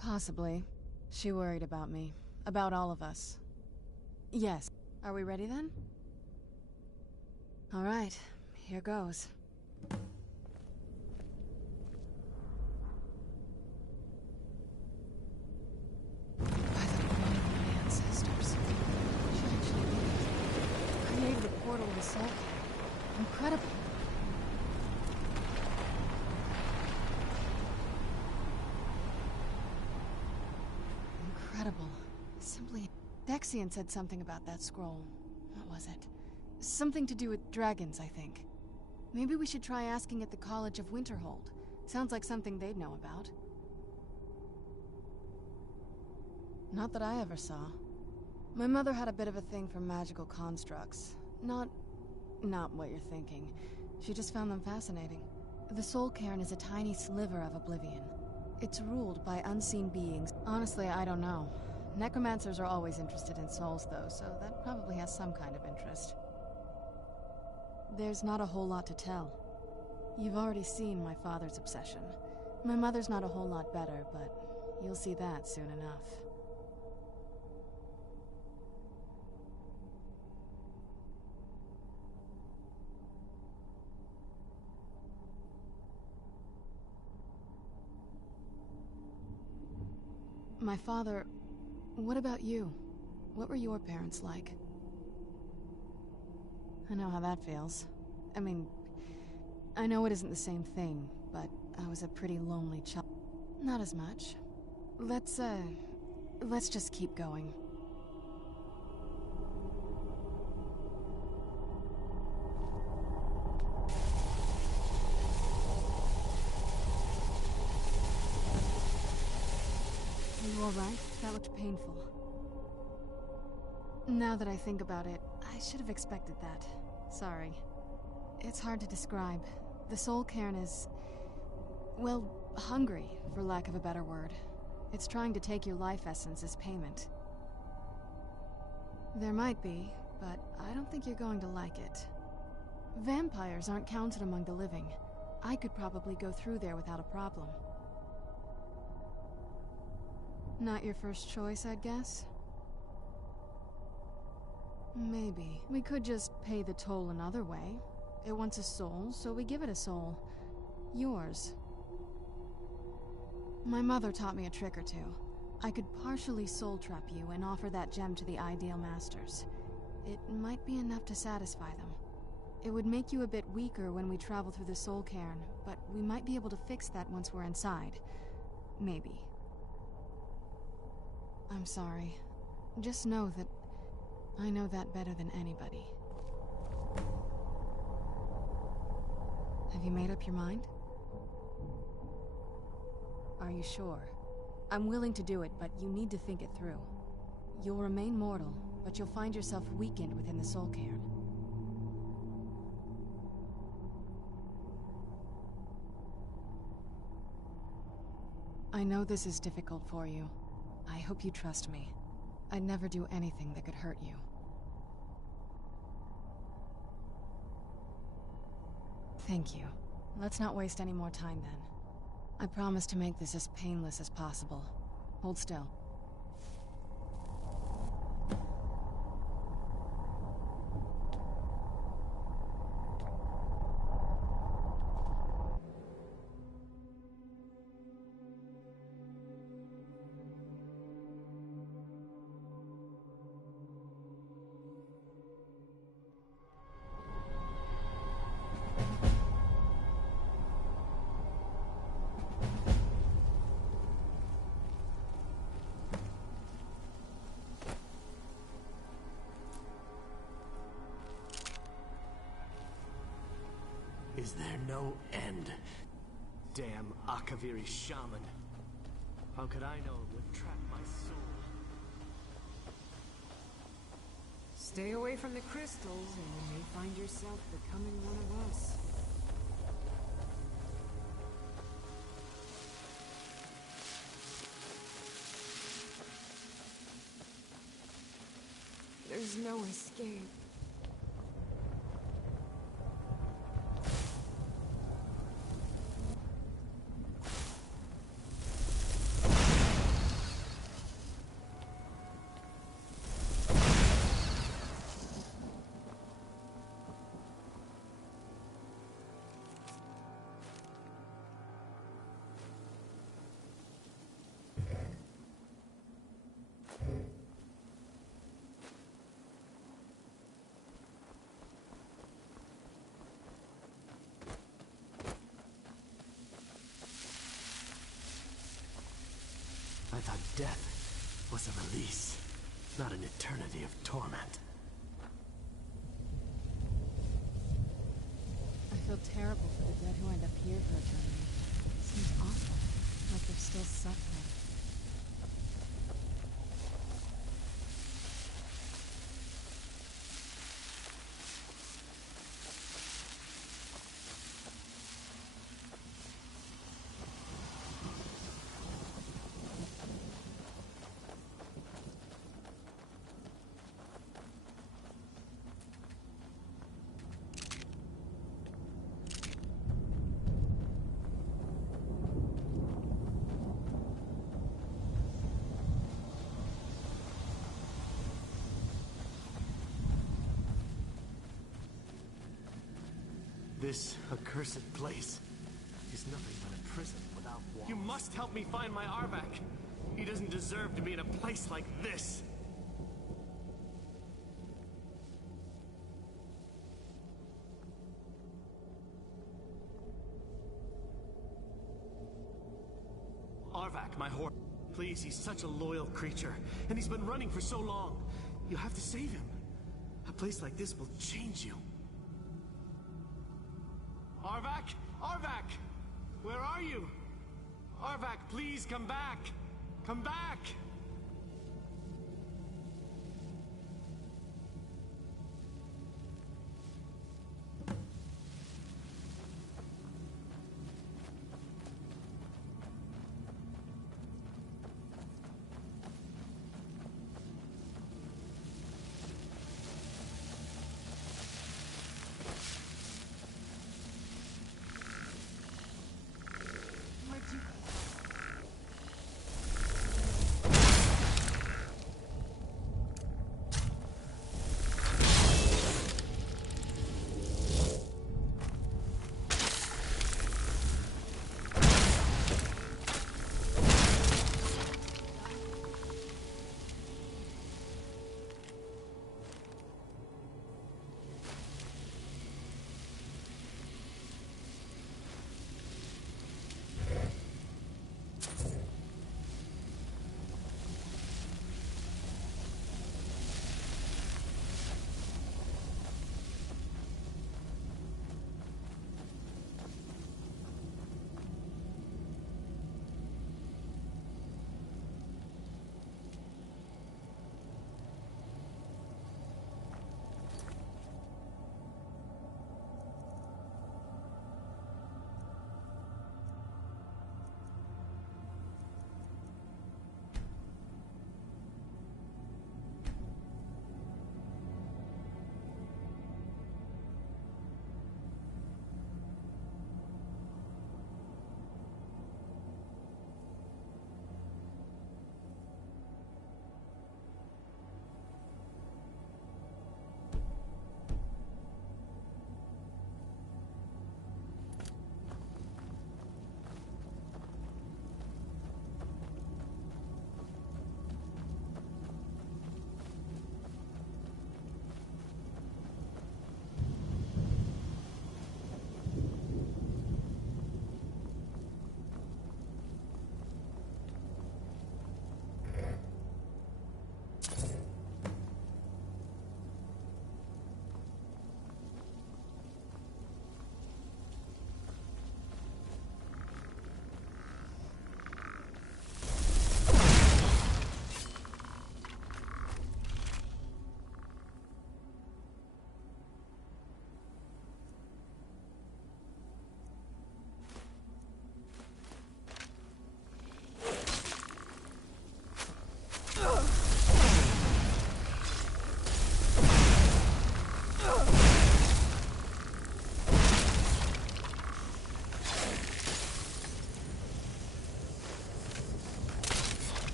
Possibly. She worried about me. About all of us. Yes. Are we ready then? All right. Here goes. By the blood of my ancestors. She actually did it. Created a portal to Soul King. Incredible. Incredible. Simply... Dexian said something about that scroll. What was it? Something to do with dragons, I think. Maybe we should try asking at the College of Winterhold. Sounds like something they'd know about. Not that I ever saw. My mother had a bit of a thing for magical constructs. Not what you're thinking. She just found them fascinating. The Soul Cairn is a tiny sliver of oblivion. It's ruled by unseen beings. Honestly, I don't know. Necromancers are always interested in souls, though, so that probably has some kind of interest. There's not a whole lot to tell. You've already seen my father's obsession. My mother's not a whole lot better, but you'll see that soon enough. My father... What about you? What were your parents like? I know how that feels. I mean, I know it isn't the same thing, but I was a pretty lonely child. Not as much. Let's just keep going. Are you alright? That looked painful. Now that I think about it, I should have expected that. Sorry. It's hard to describe. The Soul Cairn is... well, hungry, for lack of a better word. It's trying to take your life essence as payment. There might be, but I don't think you're going to like it. Vampires aren't counted among the living. I could probably go through there without a problem. Not your first choice, I'd guess? Maybe. We could just pay the toll another way. It wants a soul, so we give it a soul. Yours. My mother taught me a trick or two. I could partially soul trap you and offer that gem to the Ideal Masters. It might be enough to satisfy them. It would make you a bit weaker when we travel through the Soul Cairn, but we might be able to fix that once we're inside. Maybe. I'm sorry. Just know that I know that better than anybody. Have you made up your mind? Are you sure? I'm willing to do it, but you need to think it through. You'll remain mortal, but you'll find yourself weakened within the Soul Cairn. I know this is difficult for you. I hope you trust me. I'd never do anything that could hurt you. Thank you. Let's not waste any more time then. I promise to make this as painless as possible. Hold still. is there no end? Damn Akaviri shaman. How could I know it would trap my soul? Stay away from the crystals, and you may find yourself becoming one of us. There's no escape. I thought death was a release, not an eternity of torment. I feel terrible for the dead who end up here for eternity. It seems awful, like they're still suffering. This accursed place is nothing but a prison without walls. You must help me find my Arvak. He doesn't deserve to be in a place like this. Arvak, my horse. Please, he's such a loyal creature, and he's been running for so long. You have to save him. A place like this will change you. Arvak? Arvak! Where are you? Arvak, please come back! Come back!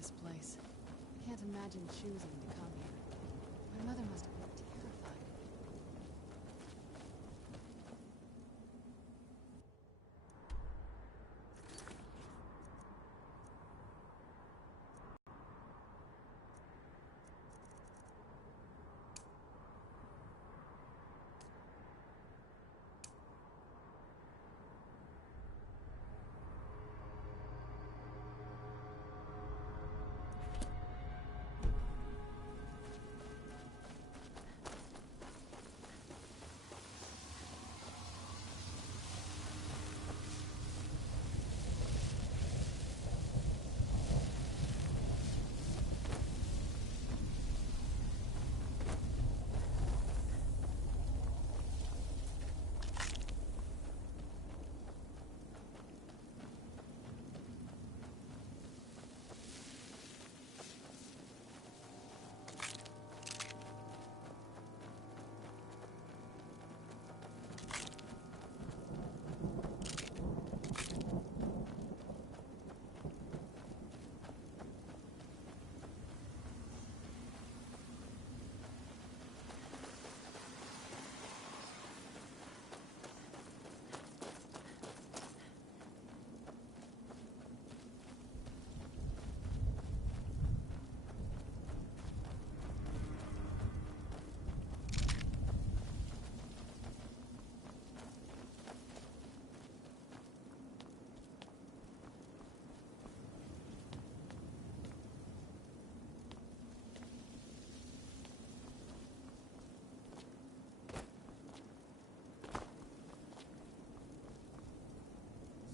this place. Can't imagine choosing to come here. My mother must have been terrified.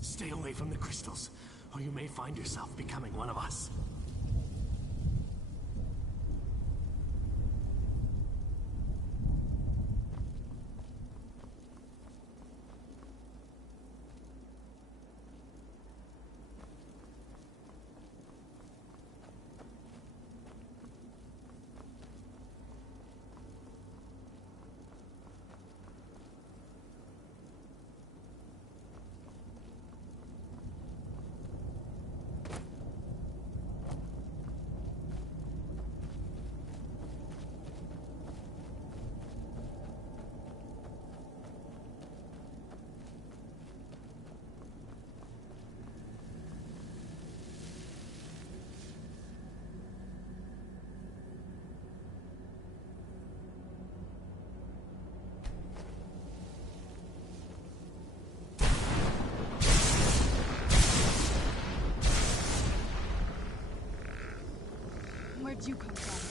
Stay away from the crystals, or you may find yourself becoming one of us. Where'd you come from?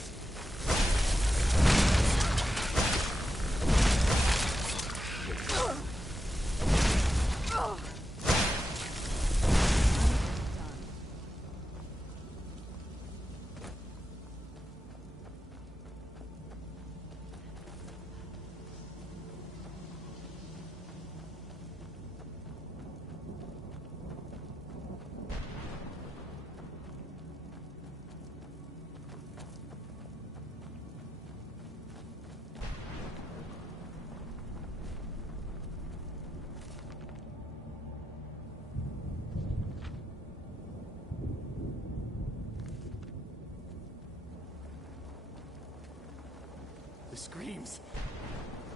The screams.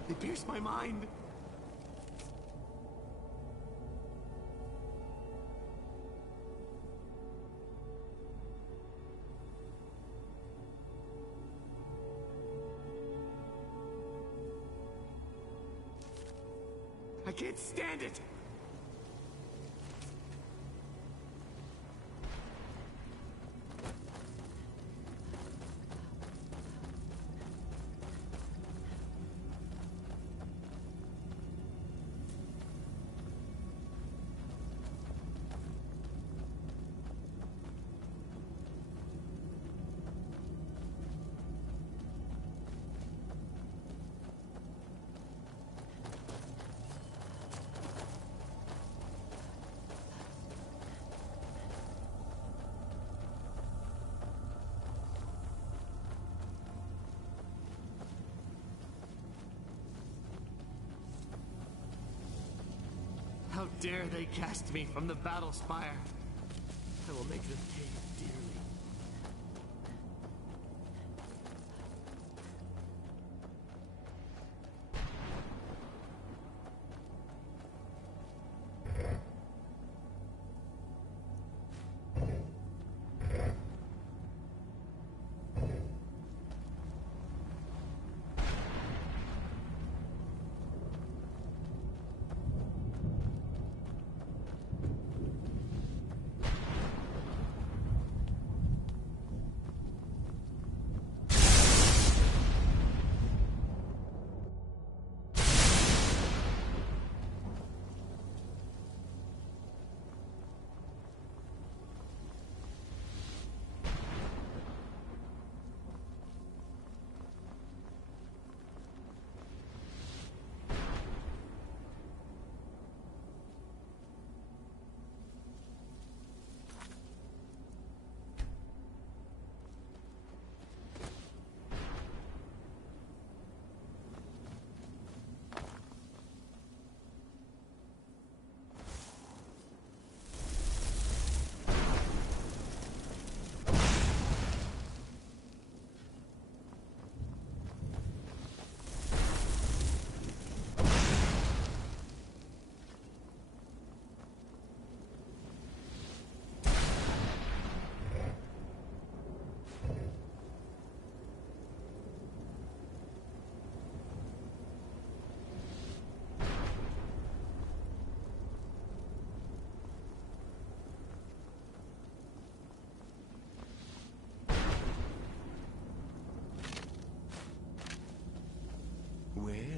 They pierce my mind. I can't stand it. How dare they cast me from the battle spire? I will make them pay dearly.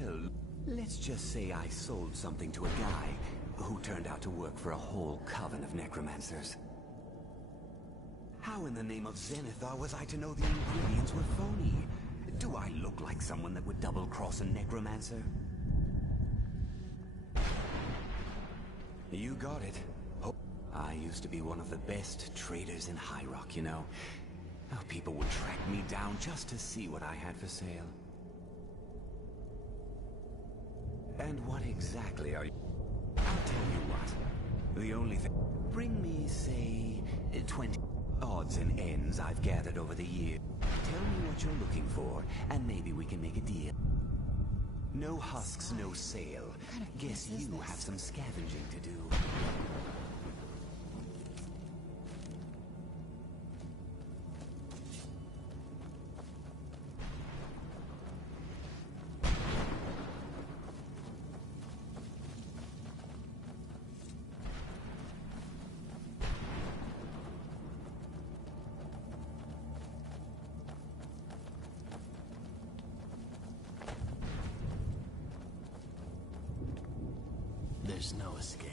Well, let's just say I sold something to a guy who turned out to work for a whole coven of necromancers. How in the name of Zenithar was I to know the ingredients were phony? Do I look like someone that would double-cross a necromancer? You got it. Oh, I used to be one of the best traders in High Rock, you know. How people would track me down just to see what I had for sale. And what exactly are you? I'll tell you what. The only thing... Bring me, say, 20 odds and ends I've gathered over the year. Tell me what you're looking for, and maybe we can make a deal. No husks, no sale. Guess you have some scavenging to do. There's no escape.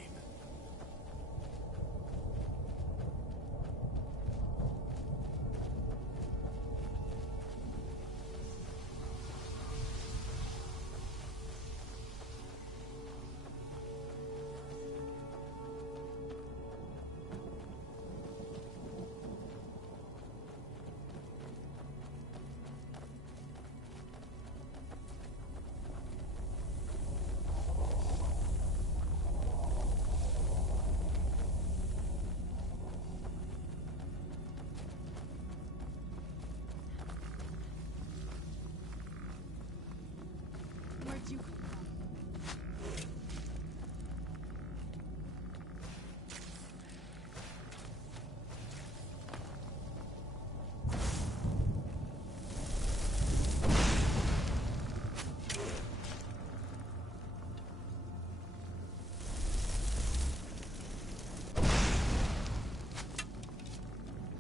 Where'd you come from?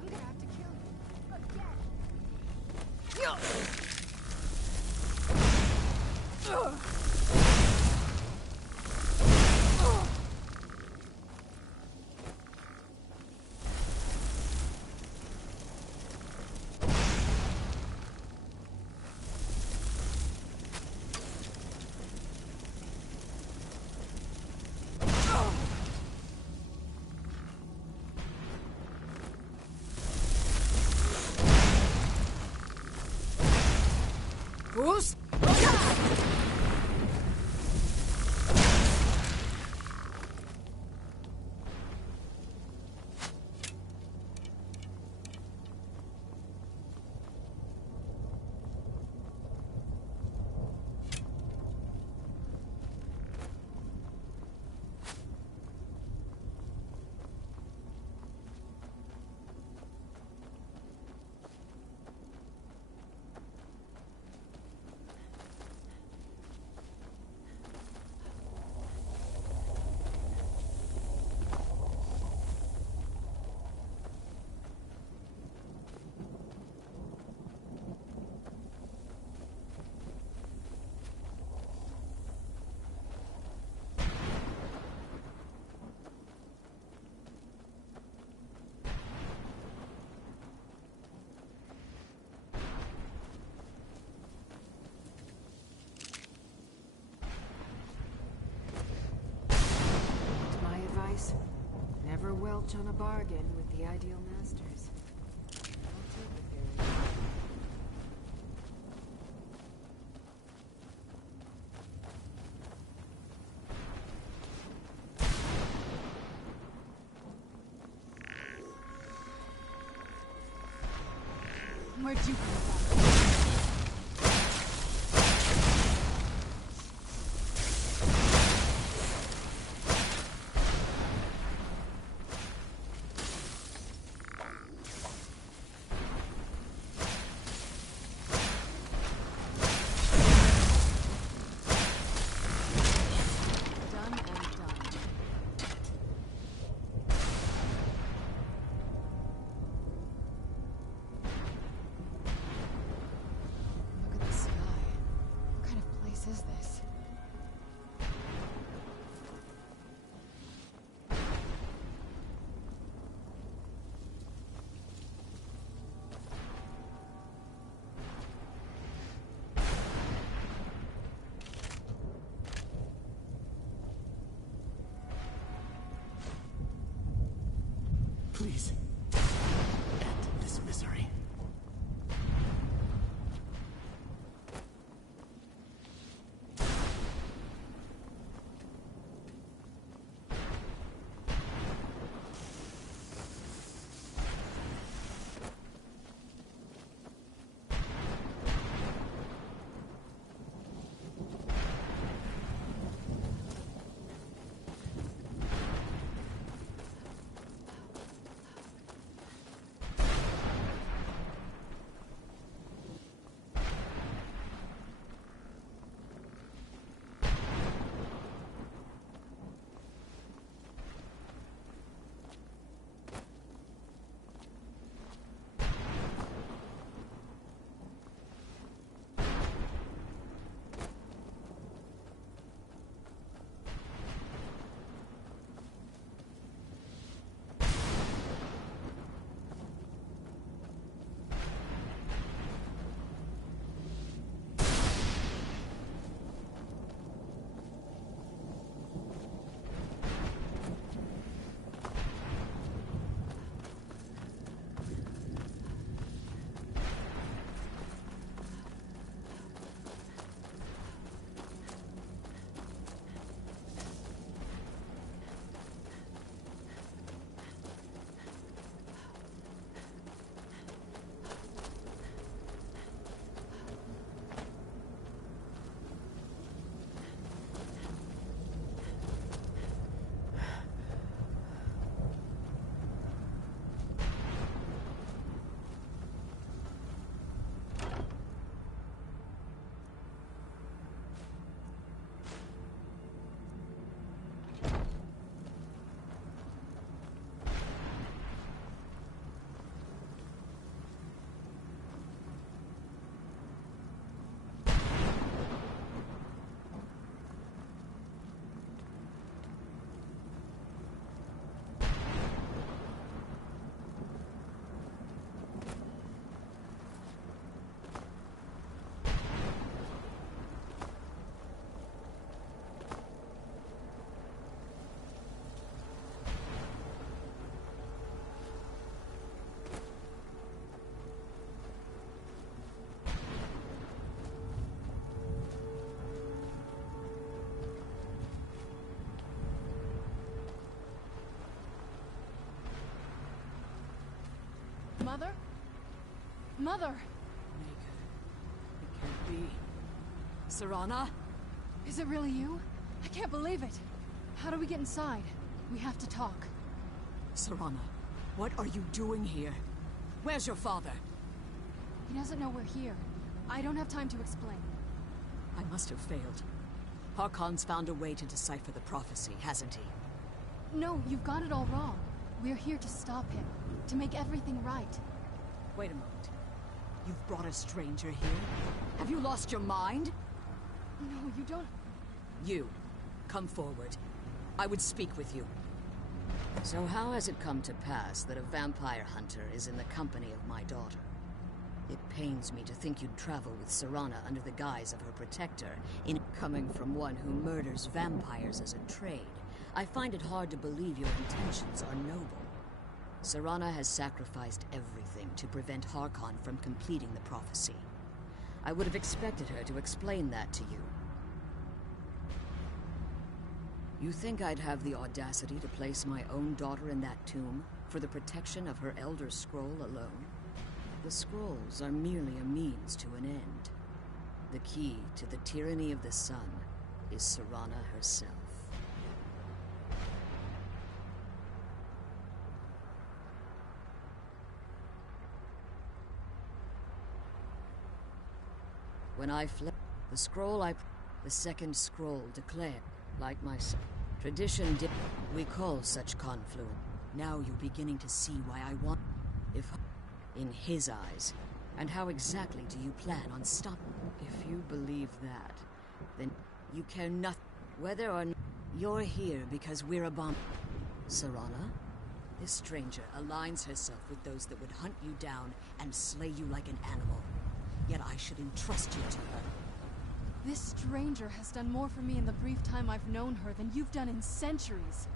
I'm gonna have to kill you. Again. Who's? My advice? Never welch on a bargain with the ideal masters. I'll take it very well. Where'd you come from? Done and done. Mother? Mother! It can't be. Serana? Is it really you? I can't believe it. How do we get inside? We have to talk. Serana, what are you doing here? Where's your father? He doesn't know we're here. I don't have time to explain. I must have failed. Harkon's found a way to decipher the prophecy, hasn't he? No, you've got it all wrong. We're here to stop him, to make everything right. Wait a moment. You've brought a stranger here? Have you lost your mind? No, you don't... You, come forward. I would speak with you. So how has it come to pass that a vampire hunter is in the company of my daughter? It pains me to think you'd travel with Serana under the guise of her protector, in coming from one who murders vampires as a trade. I find it hard to believe your intentions are noble. Serana has sacrificed everything to prevent Harkon from completing the prophecy. I would have expected her to explain that to you. You think I'd have the audacity to place my own daughter in that tomb for the protection of her Elder Scroll alone? The scrolls are merely a means to an end. The key to the tyranny of the sun is Serana herself. When I fled, the scroll the second scroll declared, like myself. Tradition did. We call such confluence. Now you're beginning to see why I want. If in his eyes, and how exactly do you plan on stopping? If you believe that, then you care nothing. Whether or not you're here because we're a bomb. Serana, this stranger aligns herself with those that would hunt you down and slay you like an animal. Yet I should entrust you to her. This stranger has done more for me in the brief time I've known her than you've done in centuries.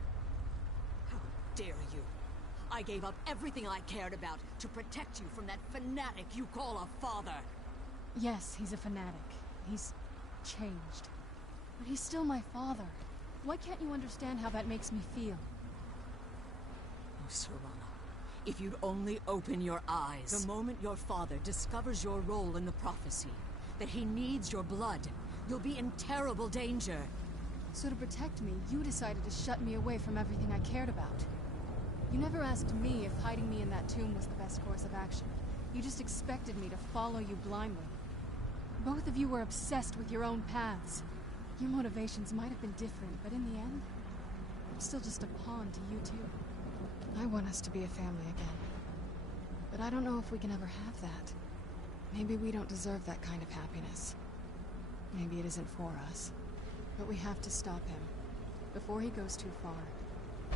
How dare you! I gave up everything I cared about to protect you from that fanatic you call a father. Yes, he's a fanatic. He's changed. But he's still my father. Why can't you understand how that makes me feel? Oh, Serana, if you'd only open your eyes. The moment your father discovers your role in the prophecy, that he needs your blood, you'll be in terrible danger. So to protect me, you decided to shut me away from everything I cared about. You never asked me if hiding me in that tomb was the best course of action. You just expected me to follow you blindly. Both of you were obsessed with your own paths. Your motivations might have been different, but in the end, I'm still just a pawn to you two. I want us to be a family again. But I don't know if we can ever have that. Maybe we don't deserve that kind of happiness. Maybe it isn't for us. But we have to stop him, before he goes too far.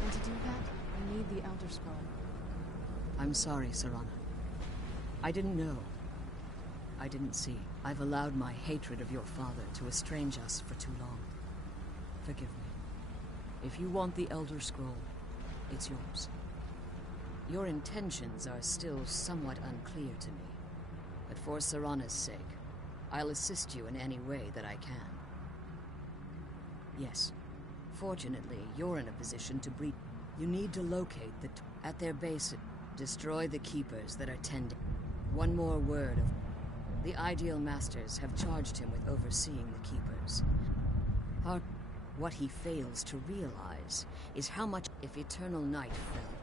And to do that, I need the Elder Scroll. I'm sorry, Serana. I didn't know. I didn't see. I've allowed my hatred of your father to estrange us for too long. Forgive me. If you want the Elder Scroll, it's yours. Your intentions are still somewhat unclear to me. But for Serana's sake, I'll assist you in any way that I can. Yes. Fortunately, you're in a position to breach. You need to locate at their base, destroy the Keepers that are tending. One more word of... The Ideal Masters have charged him with overseeing the Keepers. What he fails to realize is how much... If Eternal Night fell,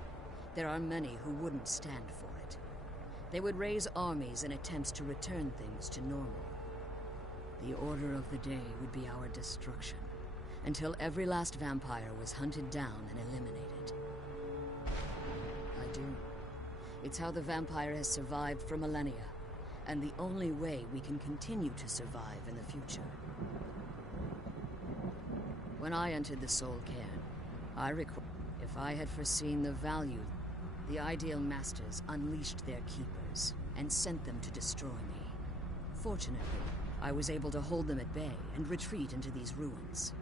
there are many who wouldn't stand for it. They would raise armies in attempts to return things to normal. The order of the day would be our destruction, until every last vampire was hunted down and eliminated. I do. It's how the vampire has survived for millennia, and the only way we can continue to survive in the future. When I entered the Soul Cairn, I recall if I had foreseen the value, the Ideal Masters unleashed their Keepers and sent them to destroy me. Fortunately, I was able to hold them at bay and retreat into these ruins.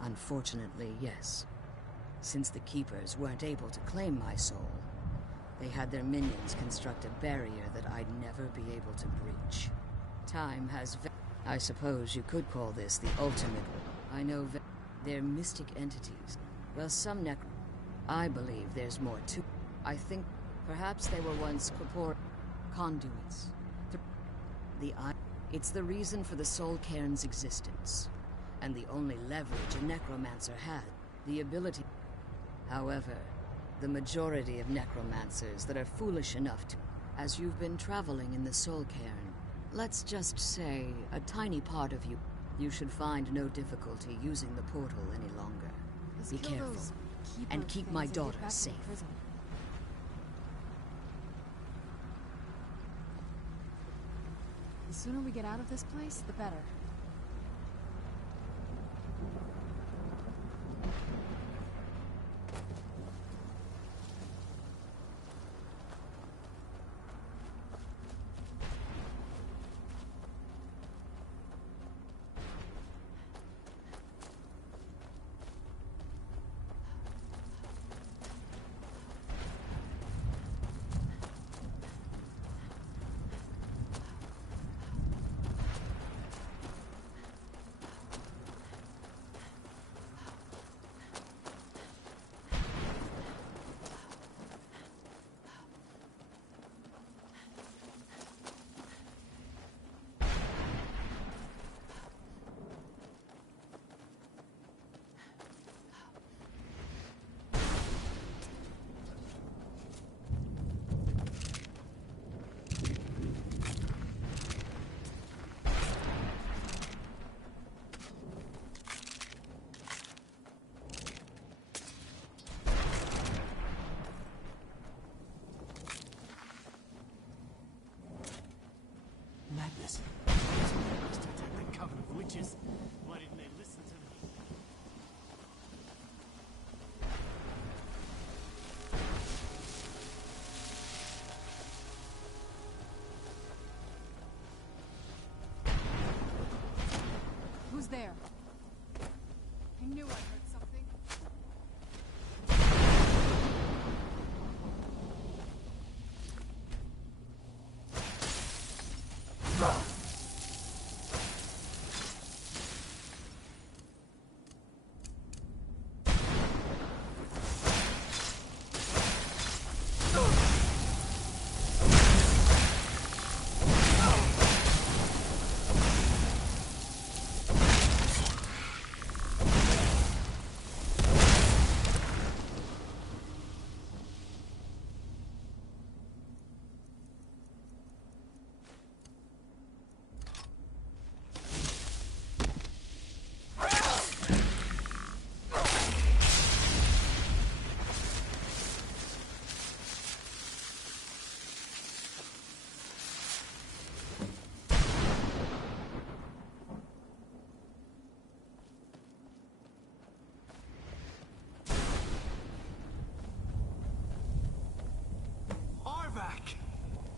Unfortunately, yes. Since the Keepers weren't able to claim my soul, they had their minions construct a barrier that I'd never be able to breach. Time has... I suppose you could call this the ultimate... I know they're mystic entities. Well, some I believe there's more to. I think perhaps they were once corpor conduits. It's the reason for the Soul Cairn's existence, and the only leverage a necromancer had, the ability. However, the majority of necromancers that are foolish enough to, as you've been traveling in the Soul Cairn, let's just say a tiny part of you should find no difficulty using the portal any longer. Be careful, and keep my daughter safe. The sooner we get out of this place, the better. Madness. Someone must attack the coven of witches. Why didn't they listen to me? Who's there? I knew I heard something.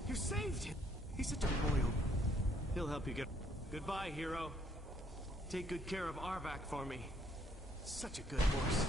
You saved him! He's such a loyal... He'll help you get... Goodbye, hero. Take good care of Arvak for me. Such a good horse.